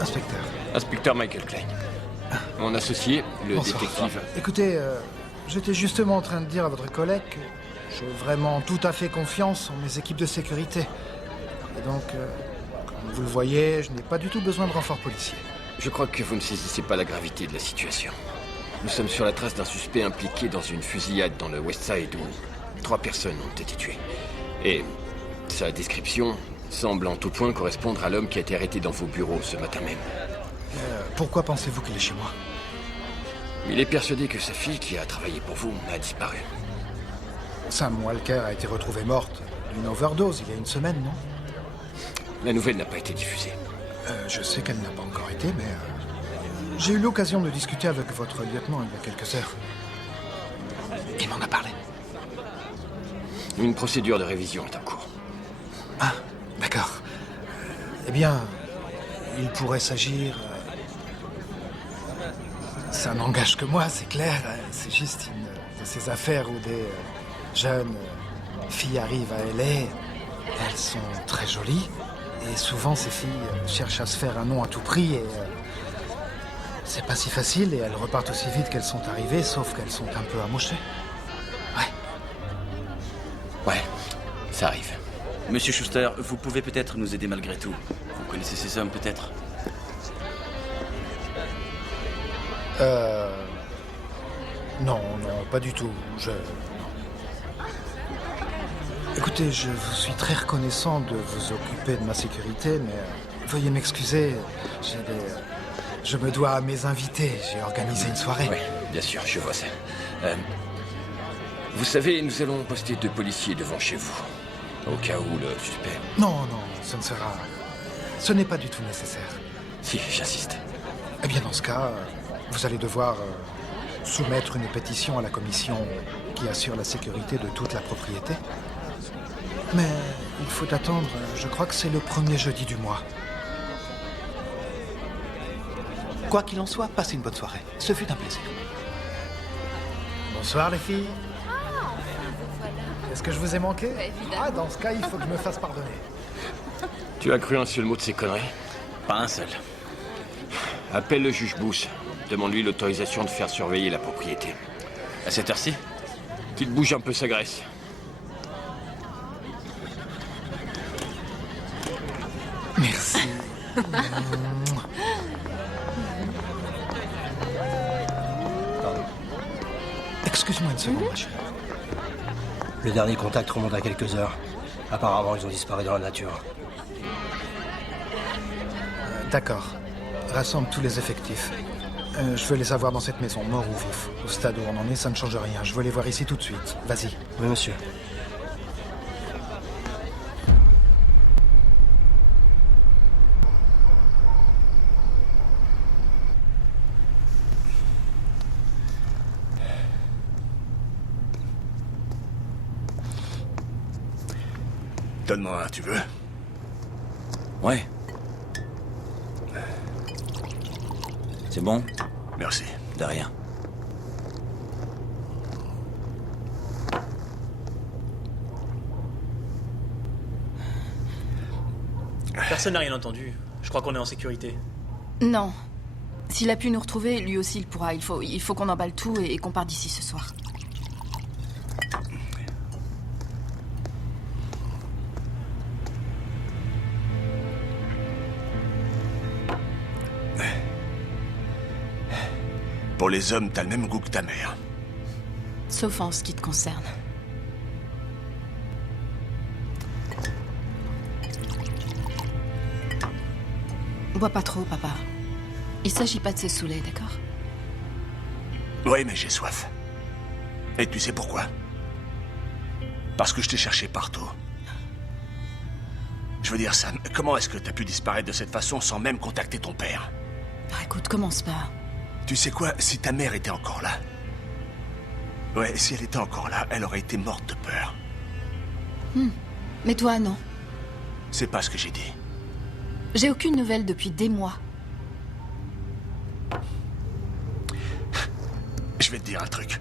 Inspecteur. Inspecteur Michael Klein. Mon associé, le Bonsoir. détective... Écoutez, j'étais justement en train de dire à votre collègue que j'ai vraiment tout à fait confiance en mes équipes de sécurité. Et donc, comme vous le voyez, je n'ai pas du tout besoin de renfort policier. Je crois que vous ne saisissez pas la gravité de la situation. Nous sommes sur la trace d'un suspect impliqué dans une fusillade dans le West Side où 3 personnes ont été tuées. Et sa description semble en tout point correspondre à l'homme qui a été arrêté dans vos bureaux ce matin même. Pourquoi pensez-vous qu'il est chez moi? Il est persuadé que sa fille, qui a travaillé pour vous, a disparu. Sam Walker a été retrouvée morte d'une overdose il y a une semaine, non? La nouvelle n'a pas été diffusée. Je sais qu'elle n'a pas encore été, mais j'ai eu l'occasion de discuter avec votre lieutenant il y a quelques heures. Il m'en a parlé. Une procédure de révision est en cours. Ah, d'accord. Eh bien, il pourrait s'agir... Ça n'engage que moi, c'est clair. C'est juste une de ces affaires où des jeunes filles arrivent à LA. Elles sont très jolies. Et souvent, ces filles cherchent à se faire un nom à tout prix. Et c'est pas si facile. Et elles repartent aussi vite qu'elles sont arrivées, sauf qu'elles sont un peu amochées. Ouais, ça arrive. Monsieur Schuster, vous pouvez peut-être nous aider malgré tout. Vous connaissez ces hommes, peut-être? Non, pas du tout. Écoutez, je vous suis très reconnaissant de vous occuper de ma sécurité, mais veuillez m'excuser. Je me dois à mes invités. J'ai organisé une soirée. Oui, bien sûr, je vois ça. Vous savez, nous allons poster 2 policiers devant chez vous, au cas où le suspect... Non, ce n'est pas du tout nécessaire. Si, j'insiste. Eh bien, dans ce cas, vous allez devoir soumettre une pétition à la commission qui assure la sécurité de toute la propriété. Mais il faut attendre, je crois que c'est le premier jeudi du mois. Quoi qu'il en soit, passez une bonne soirée. Ce fut un plaisir. Bonsoir les filles. Est-ce que je vous ai manqué? Ah, dans ce cas, il faut que je me fasse pardonner. Tu as cru un seul mot de ces conneries? Pas un seul. Appelle le juge Bush. Demande-lui l'autorisation de faire surveiller la propriété. À cette heure-ci? Qu'il bouge un peu sa graisse. Merci. Excuse-moi une seconde, ma chérie. Le dernier contact remonte à quelques heures. Apparemment, ils ont disparu dans la nature. D'accord. Rassemble tous les effectifs. Je veux les avoir dans cette maison, mort ou vif. Au stade où on en est, ça ne change rien. Je veux les voir ici tout de suite. Vas-y. Oui, monsieur. Donne-moi un, tu veux? Ouais. C'est bon? Merci. De rien. Personne n'a rien entendu. Je crois qu'on est en sécurité. Non. S'il a pu nous retrouver, lui aussi il pourra. Il faut qu'on emballe tout et qu'on parte d'ici ce soir. Pour les hommes, t'as le même goût que ta mère. Sauf en ce qui te concerne. Bois pas trop, papa. Il s'agit pas de se saouler, d'accord? Oui, mais j'ai soif. Et tu sais pourquoi? Parce que je t'ai cherché partout. Je veux dire, Sam, comment est-ce que t'as pu disparaître de cette façon sans même contacter ton père? Ah, écoute, commence pas. Tu sais quoi, si ta mère était encore là... Ouais, si elle était encore là, elle aurait été morte de peur. Mais toi, non. C'est pas ce que j'ai dit. J'ai aucune nouvelle depuis des mois. vais te dire un truc.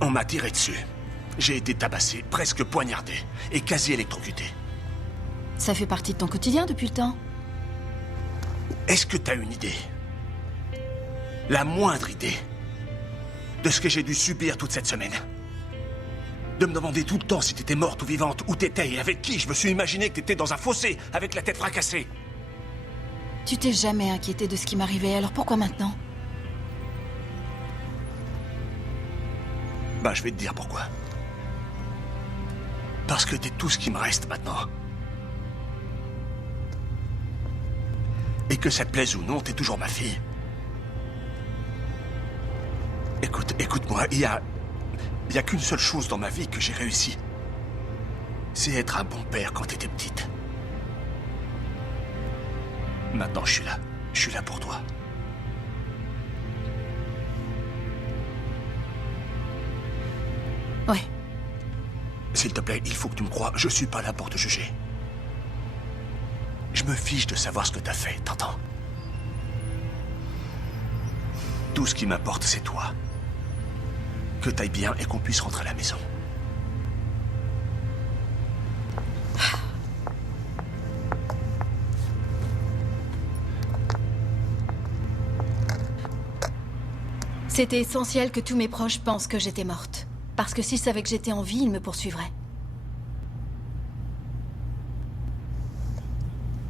On m'a tiré dessus. J'ai été tabassé, presque poignardé, et quasi électrocuté. Ça fait partie de ton quotidien depuis le temps. Est-ce que t'as une idée? La moindre idée de ce que j'ai dû subir toute cette semaine? De me demander tout le temps si t'étais morte ou vivante, où t'étais et avec qui. Je me suis imaginé que t'étais dans un fossé, avec la tête fracassée. Tu t'es jamais inquiété de ce qui m'arrivait, alors pourquoi maintenant? Bah, je vais te dire pourquoi. Parce que t'es tout ce qui me reste maintenant. Et que ça te plaise ou non, t'es toujours ma fille. Écoute-moi, il y a qu'une seule chose dans ma vie que j'ai réussi. C'est être un bon père quand t'étais petite. Maintenant, je suis là pour toi. Ouais. S'il te plaît, il faut que tu me crois, je suis pas là pour te juger. Je me fiche de savoir ce que t'as fait, t'entends? Tout ce qui m'importe, c'est toi. Que t'ailles bien et qu'on puisse rentrer à la maison. C'était essentiel que tous mes proches pensent que j'étais morte. Parce que s'ils savaient que j'étais en vie, ils me poursuivraient.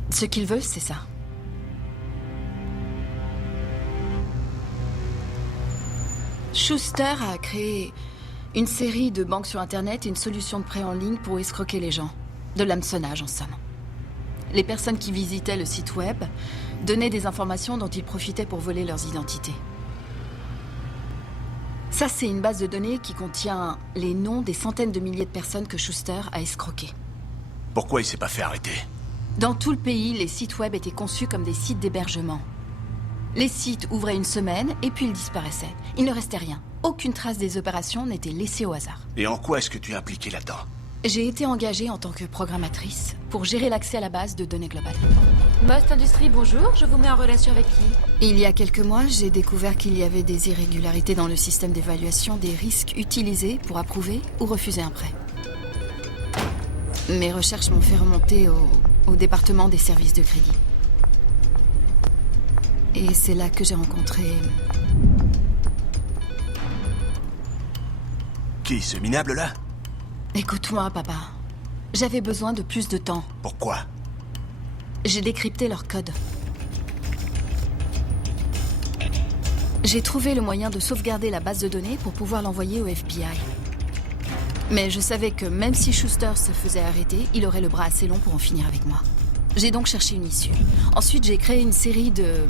Ce qu'ils veulent, c'est ça. Schuster a créé une série de banques sur Internet et une solution de prêt en ligne pour escroquer les gens. De l'hameçonnage, en somme. Les personnes qui visitaient le site web donnaient des informations dont ils profitaient pour voler leurs identités. Ça, c'est une base de données qui contient les noms des centaines de milliers de personnes que Schuster a escroquées. Pourquoi il s'est pas fait arrêter? Dans tout le pays, les sites web étaient conçus comme des sites d'hébergement. Les sites ouvraient une semaine et puis ils disparaissaient. Il ne restait rien. Aucune trace des opérations n'était laissée au hasard. Et en quoi est-ce que tu es impliqué là-dedans? J'ai été engagée en tant que programmatrice pour gérer l'accès à la base de données globales. Most Industries, bonjour, je vous mets en relation avec qui? Il y a quelques mois, j'ai découvert qu'il y avait des irrégularités dans le système d'évaluation des risques utilisés pour approuver ou refuser un prêt. Mes recherches m'ont fait remonter au département des services de crédit. Et c'est là que j'ai rencontré... Qui, ce minable là? Écoute-moi, papa. J'avais besoin de plus de temps. Pourquoi? J'ai décrypté leur code. J'ai trouvé le moyen de sauvegarder la base de données pour pouvoir l'envoyer au FBI. Mais je savais que même si Schuster se faisait arrêter, il aurait le bras assez long pour en finir avec moi. J'ai donc cherché une issue. Ensuite, j'ai créé une série de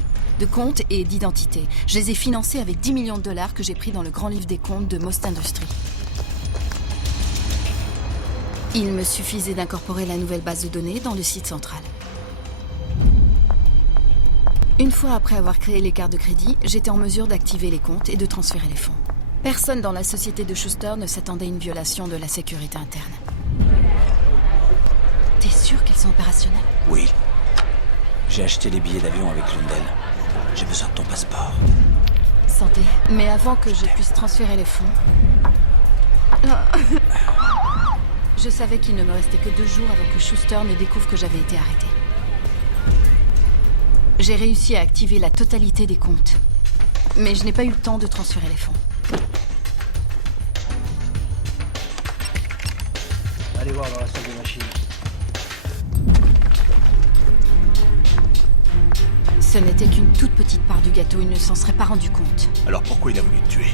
comptes et d'identités. Je les ai financés avec 10 millions de dollars que j'ai pris dans le grand livre des comptes de Most Industries. Il me suffisait d'incorporer la nouvelle base de données dans le site central. Une fois après avoir créé les cartes de crédit, j'étais en mesure d'activer les comptes et de transférer les fonds. Personne dans la société de Schuster ne s'attendait à une violation de la sécurité interne. T'es sûr qu'elles sont opérationnelles? Oui. J'ai acheté les billets d'avion avec Lundell. J'ai besoin de ton passeport. Santé. Mais avant que je puisse transférer les fonds... Je savais qu'il ne me restait que 2 jours avant que Schuster ne découvre que j'avais été arrêtée. J'ai réussi à activer la totalité des comptes. Mais je n'ai pas eu le temps de transférer les fonds. Allez voir dans la salle des machines. Ce n'était qu'une toute petite part du gâteau, il ne s'en serait pas rendu compte. Alors pourquoi il a voulu te tuer?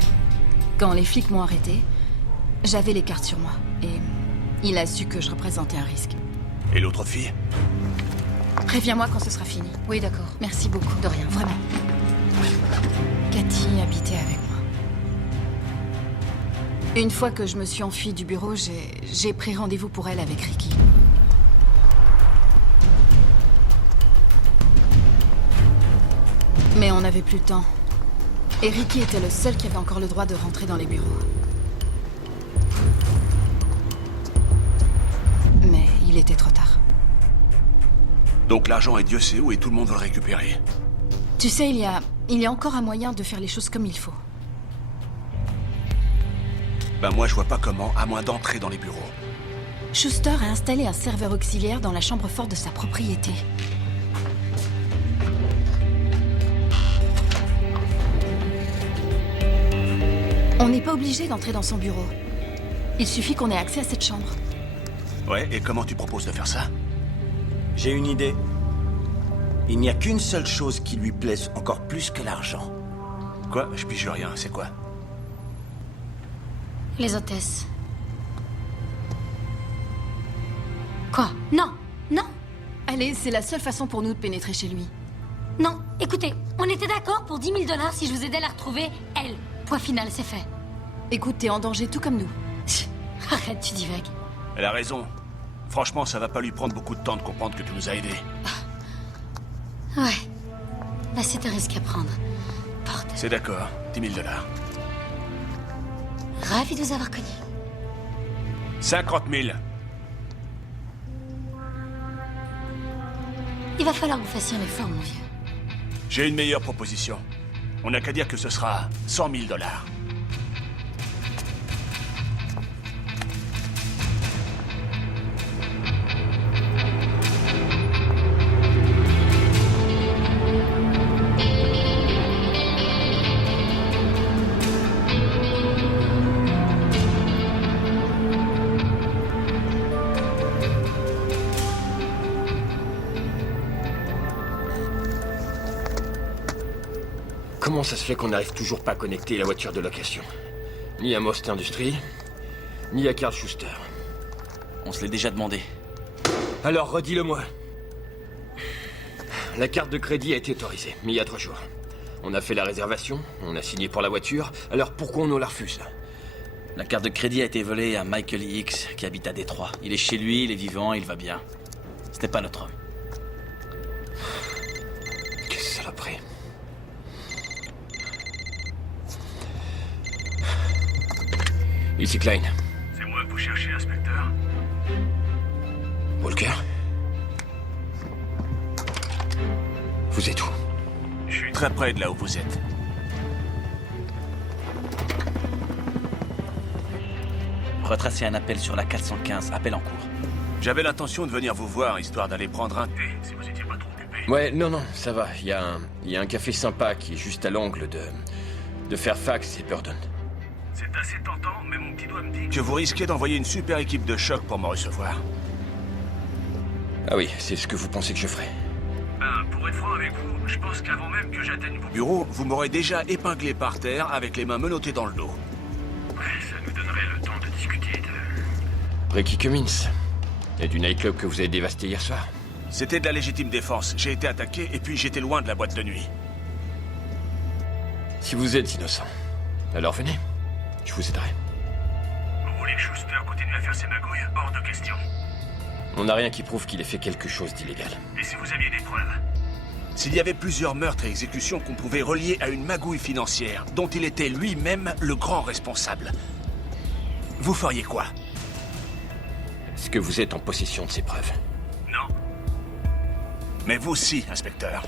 Quand les flics m'ont arrêté, j'avais les cartes sur moi. Et il a su que je représentais un risque. Et l'autre fille? Préviens-moi quand ce sera fini. Oui, d'accord. Merci beaucoup, de rien, vraiment. Cathy habitait avec moi. Une fois que je me suis enfuie du bureau, j'ai pris rendez-vous pour elle avec Ricky. Mais on n'avait plus le temps. Et Ricky était le seul qui avait encore le droit de rentrer dans les bureaux. Mais il était trop tard. Donc l'argent est Dieu sait où et tout le monde veut le récupérer. Tu sais, il y a encore un moyen de faire les choses comme il faut. Ben moi, je vois pas comment, à moins d'entrer dans les bureaux. Schuster a installé un serveur auxiliaire dans la chambre forte de sa propriété. On n'est pas obligé d'entrer dans son bureau. Il suffit qu'on ait accès à cette chambre. Ouais, et comment tu proposes de faire ça? J'ai une idée. Il n'y a qu'une seule chose qui lui plaise encore plus que l'argent. Quoi? Je pige rien, c'est quoi? Les hôtesses. Quoi? Non, non. Allez, c'est la seule façon pour nous de pénétrer chez lui. Non, écoutez, on était d'accord pour 10 000 $ si je vous aidais à la retrouver, elle. Point final, c'est fait. Écoute, t'es en danger tout comme nous. Arrête, tu divagues. Elle a raison. Franchement, ça va pas lui prendre beaucoup de temps de comprendre que tu nous as aidés. Ouais. Bah, c'est un risque à prendre. C'est d'accord. 10 000 $. Ravi de vous avoir connu. 50 000. Il va falloir que vous fassiez un effort, mon vieux. J'ai une meilleure proposition. On n'a qu'à dire que ce sera 100 000 $. Comment ça se fait qu'on n'arrive toujours pas à connecter la voiture de location? Ni à Most Industries, ni à Carl Schuster. On se l'est déjà demandé. Alors, redis-le-moi. La carte de crédit a été autorisée, mais il y a 3 jours. On a fait la réservation, on a signé pour la voiture, alors pourquoi on nous la refuse? La carte de crédit a été volée à Michael Hicks, qui habite à Détroit. Il est chez lui, il est vivant, il va bien. Ce n'est pas notre homme. Quelle saloperie. Ici Klein. C'est moi que vous cherchez, inspecteur? Walker? Vous êtes où? Je suis très près de là où vous êtes. Retracer un appel sur la 415, appel en cours. J'avais l'intention de venir vous voir, histoire d'aller prendre un thé, si vous étiez pas trop occupé. Ouais, non, ça va. Il y a un café sympa qui est juste à l'angle de Fairfax et Burdon. C'est assez tentant, mais mon petit doigt me dit que vous risquez d'envoyer une super équipe de choc pour me recevoir. Ah oui, c'est ce que vous pensez que je ferai. Ben, pour être franc avec vous, je pense qu'avant même que j'atteigne vos bureaux, vous m'aurez déjà épinglé par terre avec les mains menottées dans le dos. Ouais, ça nous donnerait le temps de discuter de... Ricky Cummins. Et du nightclub que vous avez dévasté hier soir. C'était de la légitime défense. J'ai été attaqué et puis j'étais loin de la boîte de nuit. Si vous êtes innocent, alors venez. Je vous aiderai. Vous voulez que Schuster continue à faire ses magouilles? Hors de question. On n'a rien qui prouve qu'il ait fait quelque chose d'illégal. Et si vous aviez des preuves? S'il y avait plusieurs meurtres et exécutions qu'on pouvait relier à une magouille financière, dont il était lui-même le grand responsable, vous feriez quoi? Est-ce que vous êtes en possession de ces preuves? Non. Mais vous aussi, inspecteur.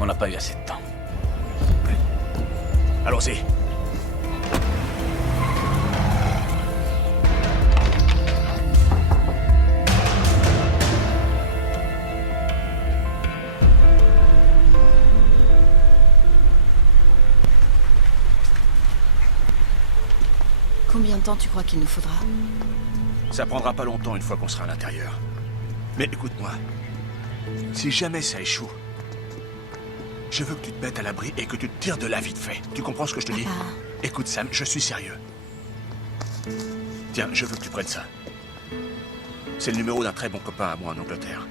On n'a pas eu assez de temps. Allons-y. Combien de temps tu crois qu'il nous faudra? Ça prendra pas longtemps une fois qu'on sera à l'intérieur. Mais écoute-moi. Si jamais ça échoue, je veux que tu te mettes à l'abri et que tu te tires de là vite fait. Tu comprends ce que je te dis? Écoute, Sam, je suis sérieux. Tiens, je veux que tu prennes ça. C'est le numéro d'un très bon copain à moi en Angleterre.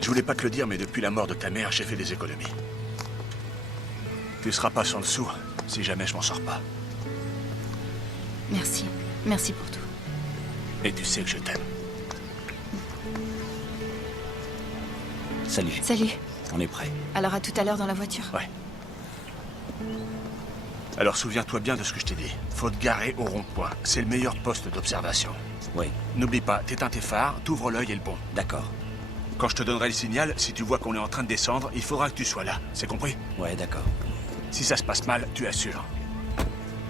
Je voulais pas te le dire, mais depuis la mort de ta mère, j'ai fait des économies. Tu seras pas sans le sou, si jamais je m'en sors pas. Merci. Merci pour tout. Et tu sais que je t'aime. Salut. Salut. On est prêt. Alors à tout à l'heure dans la voiture. Ouais. Alors souviens-toi bien de ce que je t'ai dit. Faut te garer au rond-point. C'est le meilleur poste d'observation. Oui. N'oublie pas, t'éteins tes phares, t'ouvres l'œil et le bon. D'accord. Quand je te donnerai le signal, si tu vois qu'on est en train de descendre, il faudra que tu sois là. C'est compris? Ouais, d'accord. Si ça se passe mal, tu assures.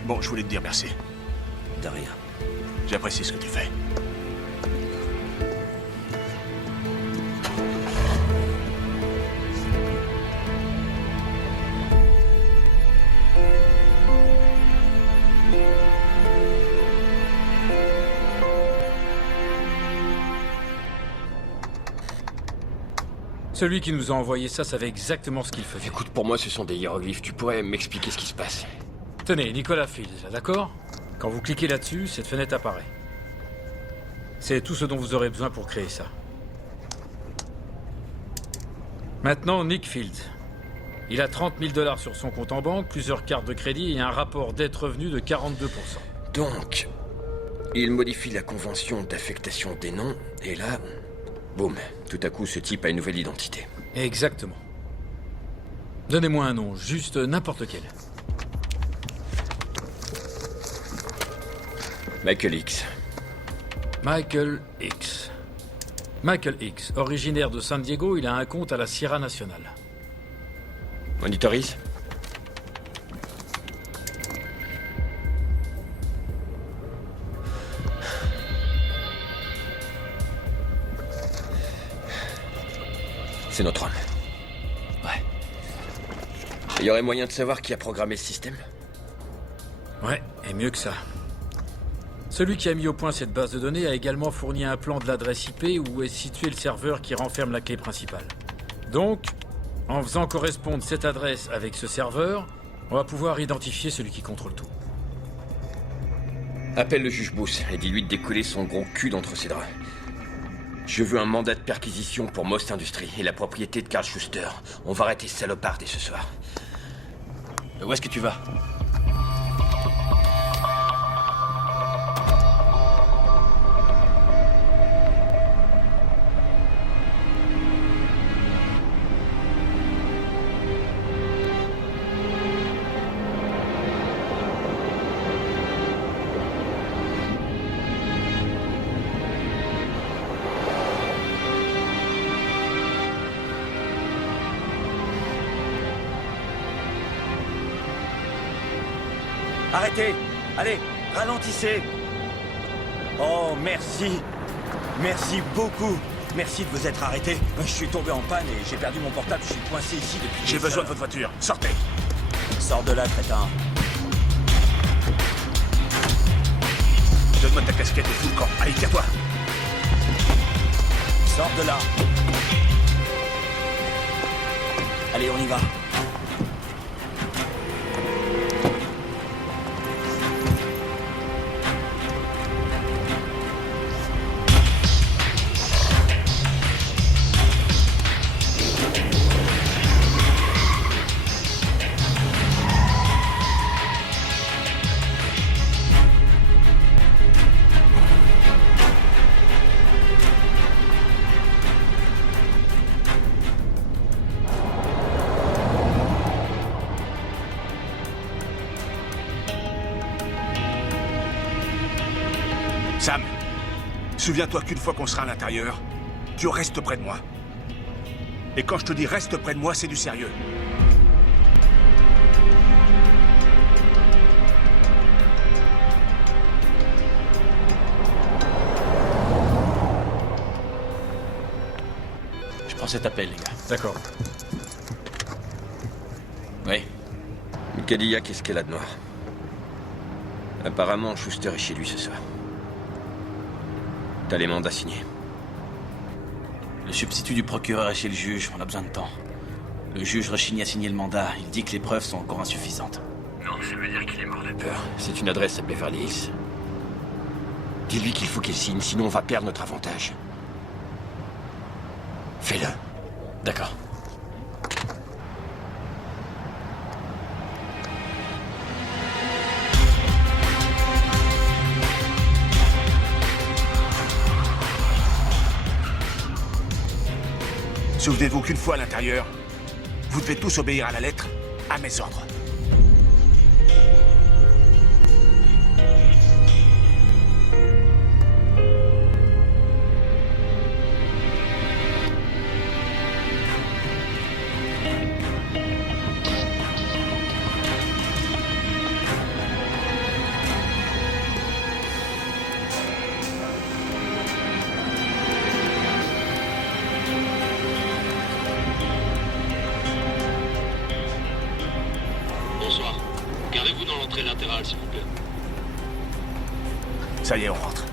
Bon, je voulais te dire merci. De rien. J'apprécie ce que tu fais. Celui qui nous a envoyé ça savait exactement ce qu'il faisait. Écoute, pour moi, ce sont des hiéroglyphes. Tu pourrais m'expliquer ce qui se passe? Tenez, Nicolas Fields, d'accord? Quand vous cliquez là-dessus, cette fenêtre apparaît. C'est tout ce dont vous aurez besoin pour créer ça. Maintenant, Nick Fields. Il a 30 000 $ sur son compte en banque, plusieurs cartes de crédit et un rapport dette-revenu de 42%. Donc, il modifie la convention d'affectation des noms, et là... Boum, tout à coup, ce type a une nouvelle identité. Exactement. Donnez-moi un nom, juste n'importe quel. Michael X. Michael X. Michael X, originaire de San Diego, il a un compte à la Sierra National. Monitorise. C'est notre homme. Ouais. Il y aurait moyen de savoir qui a programmé ce système? Ouais, et mieux que ça. Celui qui a mis au point cette base de données a également fourni un plan de l'adresse IP où est situé le serveur qui renferme la clé principale. Donc, en faisant correspondre cette adresse avec ce serveur, on va pouvoir identifier celui qui contrôle tout. Appelle le juge Booth et dis-lui de décoller son gros cul d'entre ses draps. Je veux un mandat de perquisition pour Most Industries et la propriété de Carl Schuster. On va arrêter ce salopard dès ce soir. Où est-ce que tu vas? Arrêtez! Allez, ralentissez! Oh, merci! Merci beaucoup! Merci de vous être arrêté. Je suis tombé en panne et j'ai perdu mon portable. Je suis coincé ici depuis... J'ai besoin de votre voiture. Sortez! Sors de là, crétin. Donne-moi ta casquette et fous le camp. Allez, tire-toi! Sors de là. Allez, on y va. Sam, souviens-toi qu'une fois qu'on sera à l'intérieur, tu restes près de moi. Et quand je te dis reste près de moi, c'est du sérieux. Je prends cet appel, les gars. D'accord. Oui. Une Cadillac Escalade noire. Apparemment, Schuster est chez lui ce soir. T'as les mandats signés. Le substitut du procureur est chez le juge, on a besoin de temps. Le juge rechigne à signer le mandat, il dit que les preuves sont encore insuffisantes. Non, ça veut dire qu'il est mort de peur. C'est une adresse à Beverly Hills. Dis-lui qu'il faut qu'il signe, sinon on va perdre notre avantage. Fais-le. D'accord. Souvenez-vous qu'une fois à l'intérieur, vous devez tous obéir à la lettre, à mes ordres. Ça y est, on rentre.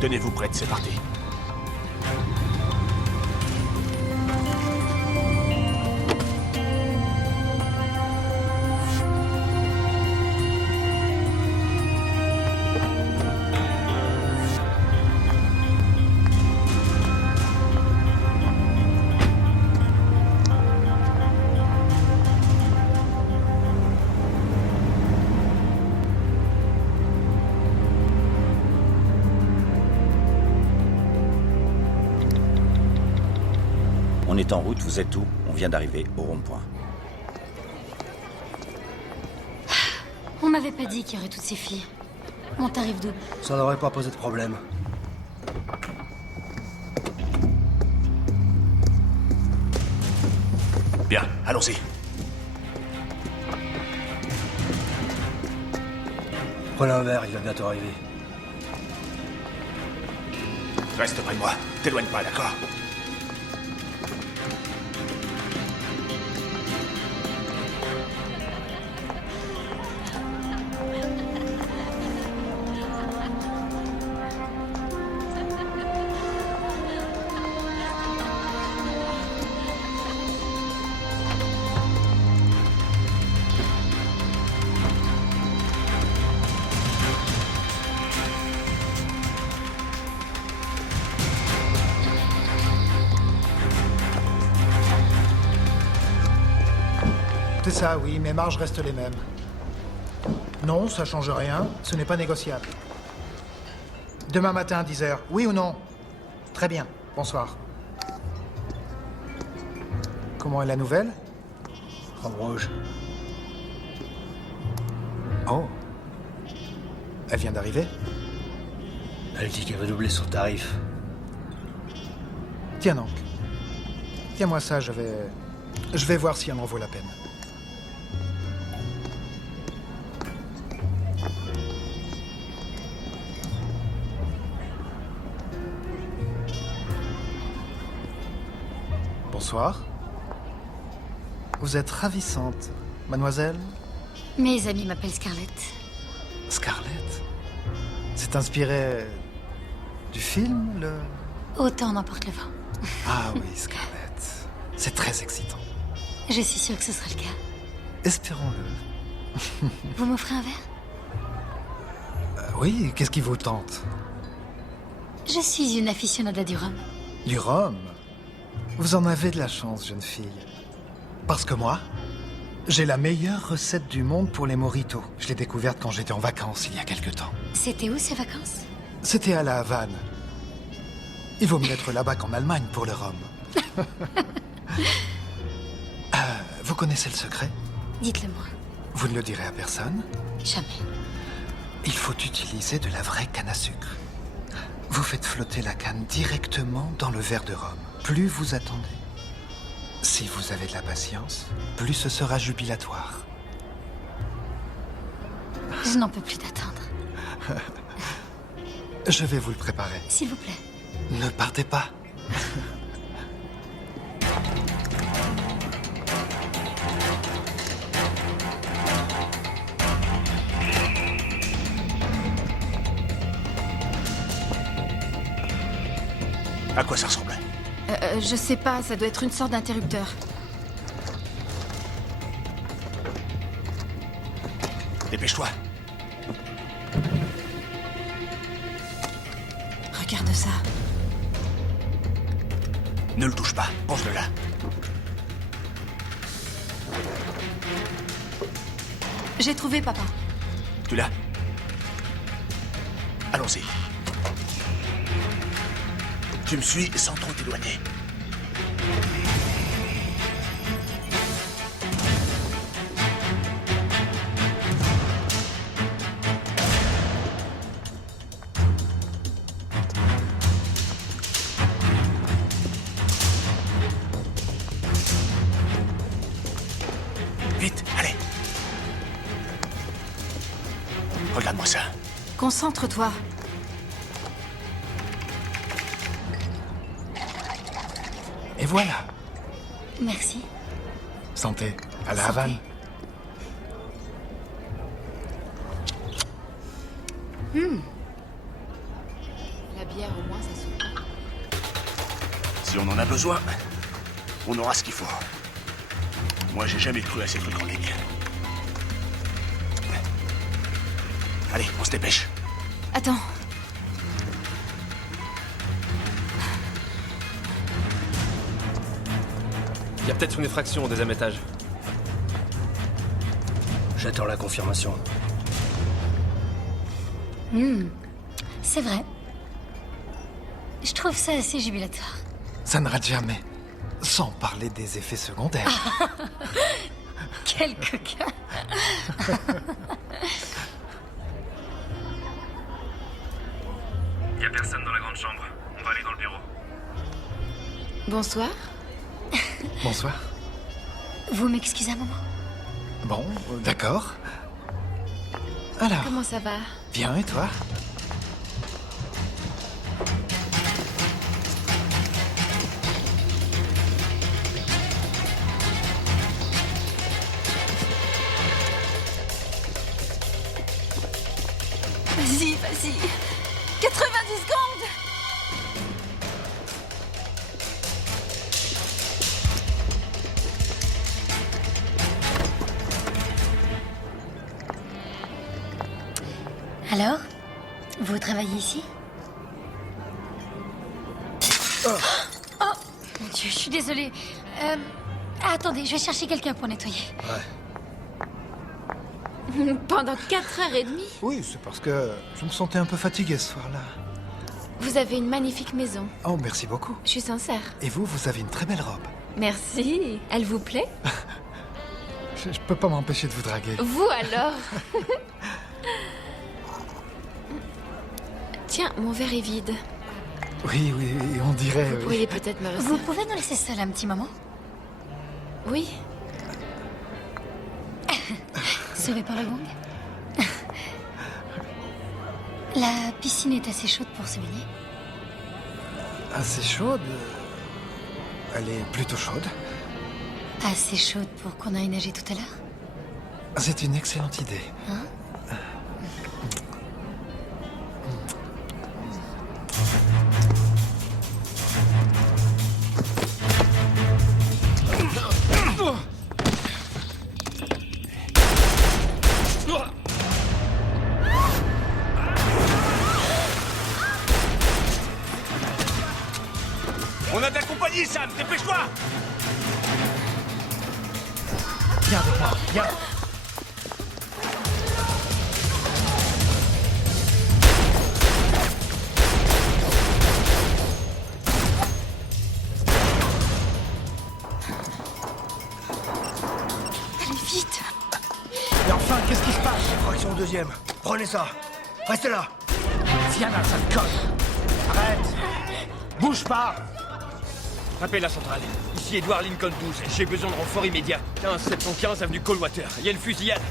Tenez-vous prête, c'est parti. On est en route, vous êtes où? On vient d'arriver au rond-point. On m'avait pas dit qu'il y aurait toutes ces filles. Mon tarif double. Ça n'aurait pas posé de problème. Bien, allons-y. Prenez un verre, il va bientôt arriver. Reste près de moi. T'éloigne pas, d'accord? C'est ça, oui, mes marges restent les mêmes. Non, ça change rien, ce n'est pas négociable. Demain matin, 10h, oui ou non? Très bien, bonsoir. Comment est la nouvelle? En rouge. Oh. Elle vient d'arriver? Elle dit qu'elle veut doubler son tarif. Tiens donc. Tiens-moi ça, je vais voir si elle en vaut la peine. Bonsoir. Vous êtes ravissante, mademoiselle? Mes amis m'appellent Scarlett. Scarlett? C'est inspiré du film, le... Autant n'emporte le vent. Ah oui, Scarlett. C'est très excitant. Je suis sûre que ce sera le cas. Espérons-le. Vous m'offrez un verre? Oui, qu'est-ce qui vous tente? Je suis une aficionada du rhum. Du rhum? Vous en avez de la chance, jeune fille. Parce que moi, j'ai la meilleure recette du monde pour les mojitos. Je l'ai découverte quand j'étais en vacances il y a quelque temps. C'était où ces vacances? C'était à la Havane. Il vaut mieux être là-bas qu'en Allemagne pour le rhum. Vous connaissez le secret? Dites-le-moi. Vous ne le direz à personne? Jamais. Il faut utiliser de la vraie canne à sucre. Vous faites flotter la canne directement dans le verre de rhum. Plus vous attendez. Si vous avez de la patience, plus ce sera jubilatoire. Je n'en peux plus d'attendre. Je vais vous le préparer. S'il vous plaît. Ne partez pas. À quoi ça ressemble? Je sais pas, ça doit être une sorte d'interrupteur. Dépêche-toi. Regarde ça. Ne le touche pas, pose-le là. J'ai trouvé, papa. Tu l'as? Allons-y. Tu me suis sans trop t'éloigner. Concentre-toi. Et voilà. Merci. Santé. À la Havane. La bière, au moins, ça se prend. Si on en a besoin, on aura ce qu'il faut. Moi, j'ai jamais cru à ces trucs en ligne. Allez, on se dépêche. Attends. Il y a peut-être une effraction au deuxième étage. J'attends la confirmation. C'est vrai. Je trouve ça assez jubilatoire. Ça ne rate jamais. Sans parler des effets secondaires. Quel coquin. Y a personne dans la grande chambre. On va aller dans le bureau. Bonsoir. Bonsoir. Vous m'excusez un moment? Bon, d'accord. Alors, Comment ça va? bien, et toi? Vas-y, vas-y. 90 secondes. Alors, vous travaillez ici? Oh mon Dieu, je suis désolée. Attendez, je vais chercher quelqu'un pour nettoyer. Pendant 4h30? Oui, c'est parce que je me sentais un peu fatigué ce soir-là. Vous avez une magnifique maison. Oh, merci beaucoup. Je suis sincère. Et vous, vous avez une très belle robe. Merci. Elle vous plaît? Je peux pas m'empêcher de vous draguer. Vous alors? Tiens, mon verre est vide. Oui, on dirait... Vous oui. pourriez peut-être me Vous pouvez nous laisser seul un petit moment? Oui. Sauvé par le gong. La piscine est assez chaude pour se baigner. Assez chaude. Elle est plutôt chaude. Assez chaude pour qu'on aille nager tout à l'heure. C'est une excellente idée. Hein? On a de la compagnie, Sam. Dépêche-toi. Viens avec moi, viens. Allez, vite. Et enfin, qu'est-ce qui se passe? Oh, ils sont au deuxième. Prenez ça. Restez là. Viens là, sale conne. Arrête. Bouge pas. Appelle la centrale. Ici Edward Lincoln 12. J'ai besoin de renfort immédiat. 15-715 avenue Coldwater. Il y a une fusillade.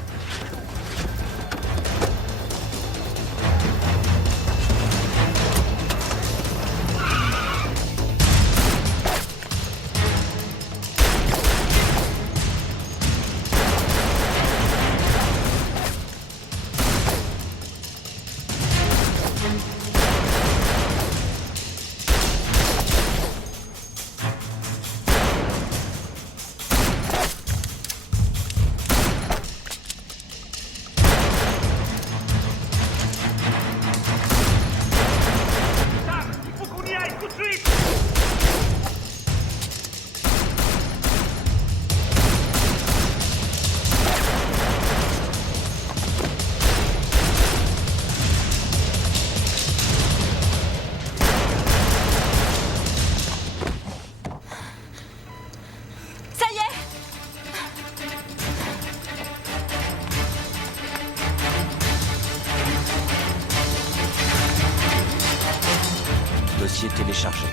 Dossier téléchargé.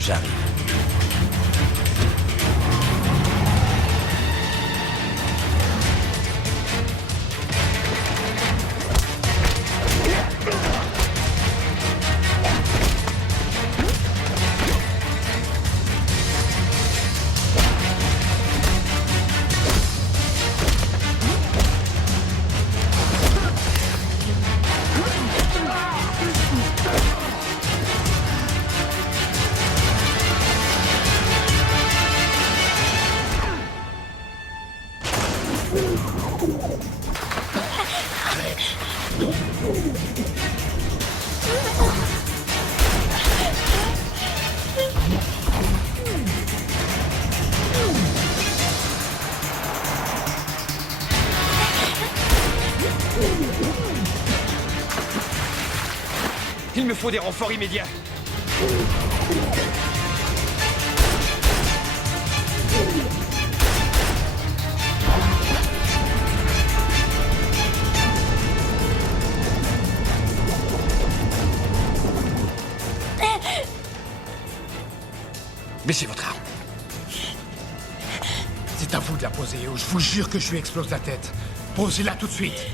J'arrive. faut des renforts immédiats. Baissez votre arme. C'est à vous de la poser, ou je vous jure que je lui explose la tête. Posez-la tout de suite.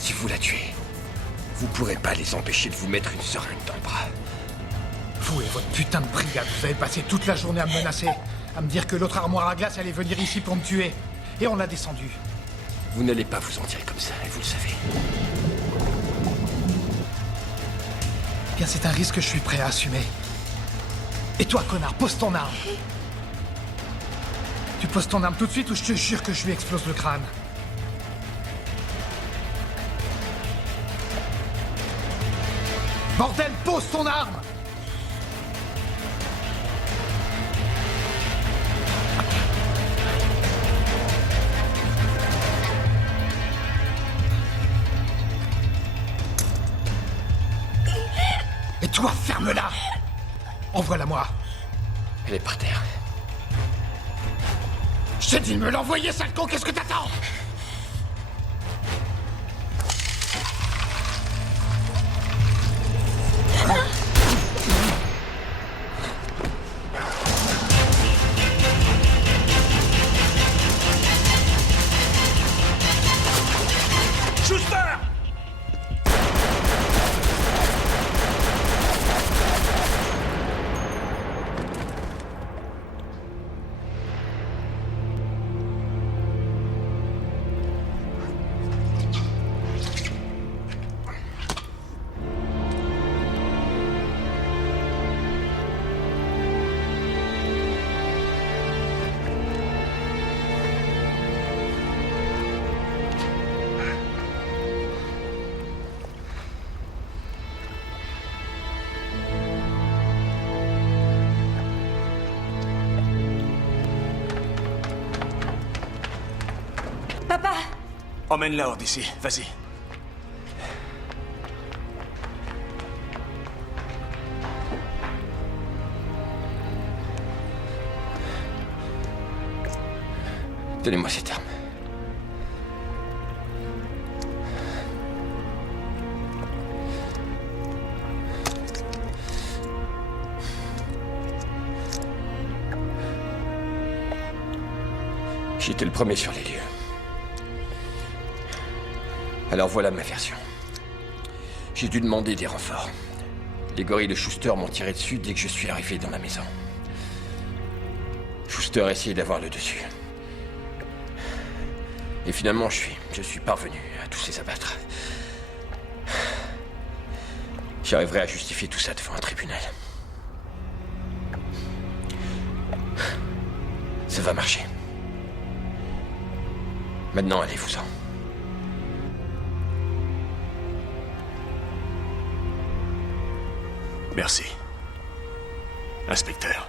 Si vous la tuez, vous pourrez pas les empêcher de vous mettre une seringue dans le bras. Vous et votre putain de brigade, vous avez passé toute la journée à me menacer, à me dire que l'autre armoire à glace allait venir ici pour me tuer. Et on l'a descendu. Vous n'allez pas vous en tirer comme ça, et vous le savez. Bien, c'est un risque que je suis prêt à assumer. Et toi, connard, pose ton arme. Tu poses ton arme tout de suite ou je te jure que je lui explose le crâne. Bordel, pose ton arme! Et toi, ferme-la! Envoie-la-moi! Elle est par terre. Je t'ai dit de me l'envoyer, sale con, qu'est-ce que t'attends? Schuster! Papa! Emmène-la hors d'ici, vas-y. Donnez-moi cette arme. J'étais le premier sur les lieux. Alors voilà ma version. J'ai dû demander des renforts. Les gorilles de Schuster m'ont tiré dessus dès que je suis arrivé dans la maison. Schuster a essayé d'avoir le dessus. Et finalement, je suis parvenu à tous les abattre. J'arriverai à justifier tout ça devant un tribunal. Ça va marcher. Maintenant, allez-vous-en. Merci. Inspecteur.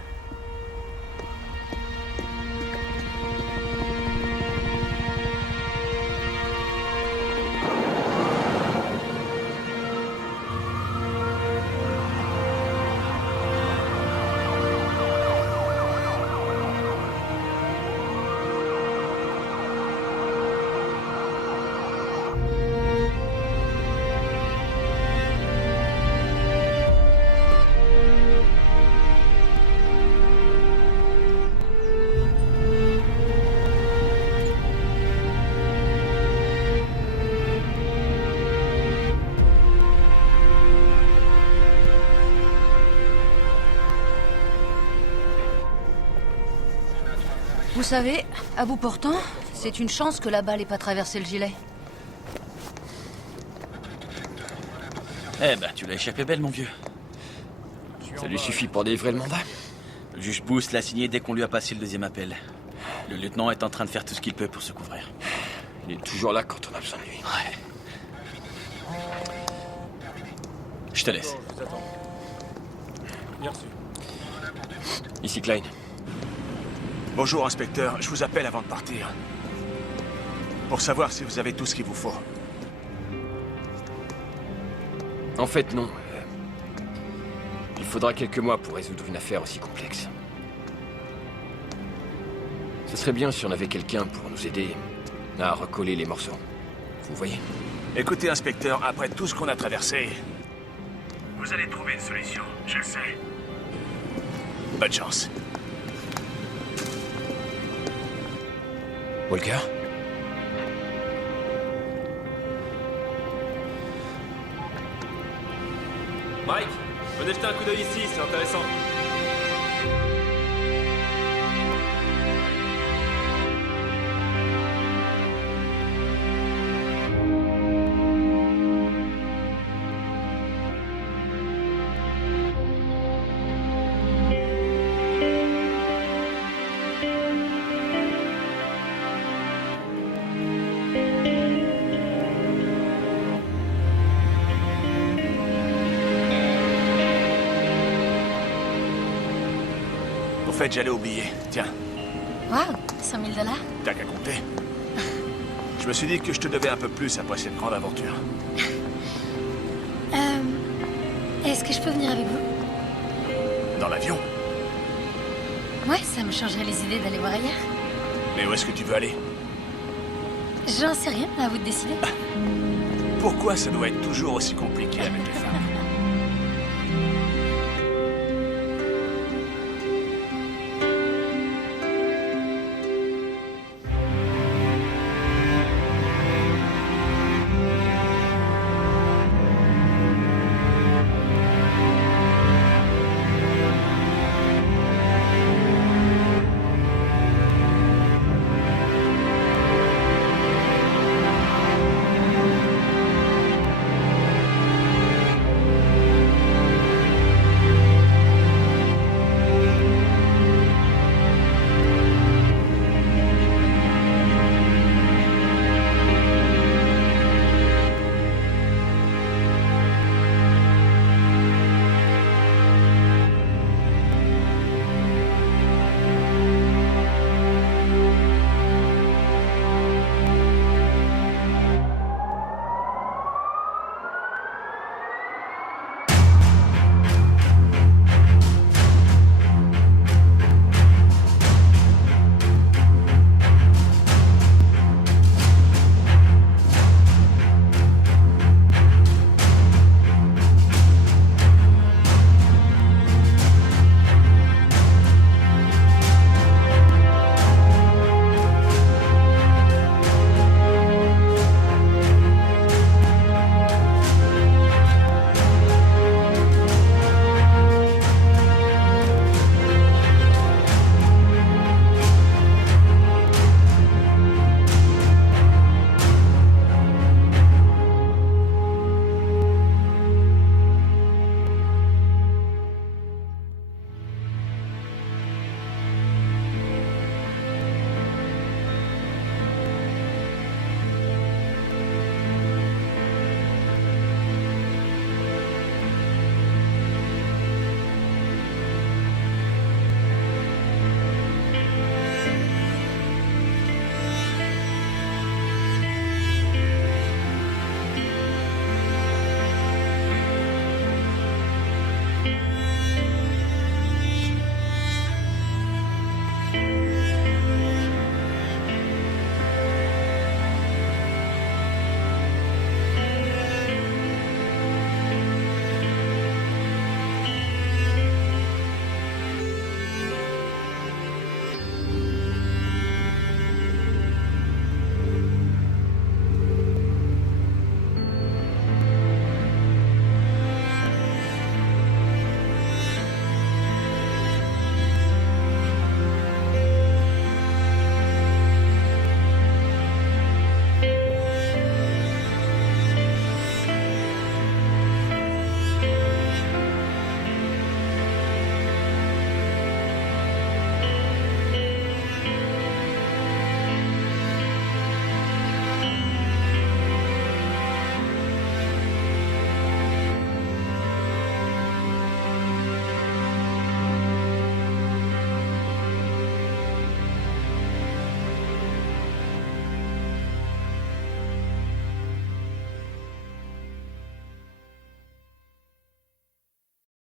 Vous savez, à bout portant, c'est une chance que la balle ait pas traversé le gilet. Eh ben, tu l'as échappé belle, mon vieux. Ça lui suffit pour délivrer le mandat? Le juge Booth l'a signé dès qu'on lui a passé le deuxième appel. Le lieutenant est en train de faire tout ce qu'il peut pour se couvrir. Il est toujours là quand on a besoin de lui. Ouais. Je te laisse. Je vous attends. Bien reçu. Ici Klein. Bonjour, inspecteur. Je vous appelle avant de partir. Pour savoir si vous avez tout ce qu'il vous faut. En fait, non. faudra quelques mois pour résoudre une affaire aussi complexe. Ce serait bien si on avait quelqu'un pour nous aider à recoller les morceaux. Vous voyez? Écoutez, inspecteur, après tout ce qu'on a traversé, Vous allez trouver une solution, je le sais. bonne chance. Walker? Mike, venez jeter un coup d'œil ici, c'est intéressant. Au fait, j'allais oublier. Tiens, Waouh, 100 000 $. t'as qu'à compter. Je me suis dit que je te devais un peu plus après cette grande aventure. Est-ce que je peux venir avec vous? Dans l'avion? Ouais, ça me changerait les idées d'aller voir ailleurs. Mais où est-ce que tu veux aller? J'en sais rien, à vous de décider. Pourquoi ça doit être toujours aussi compliqué avec les femmes?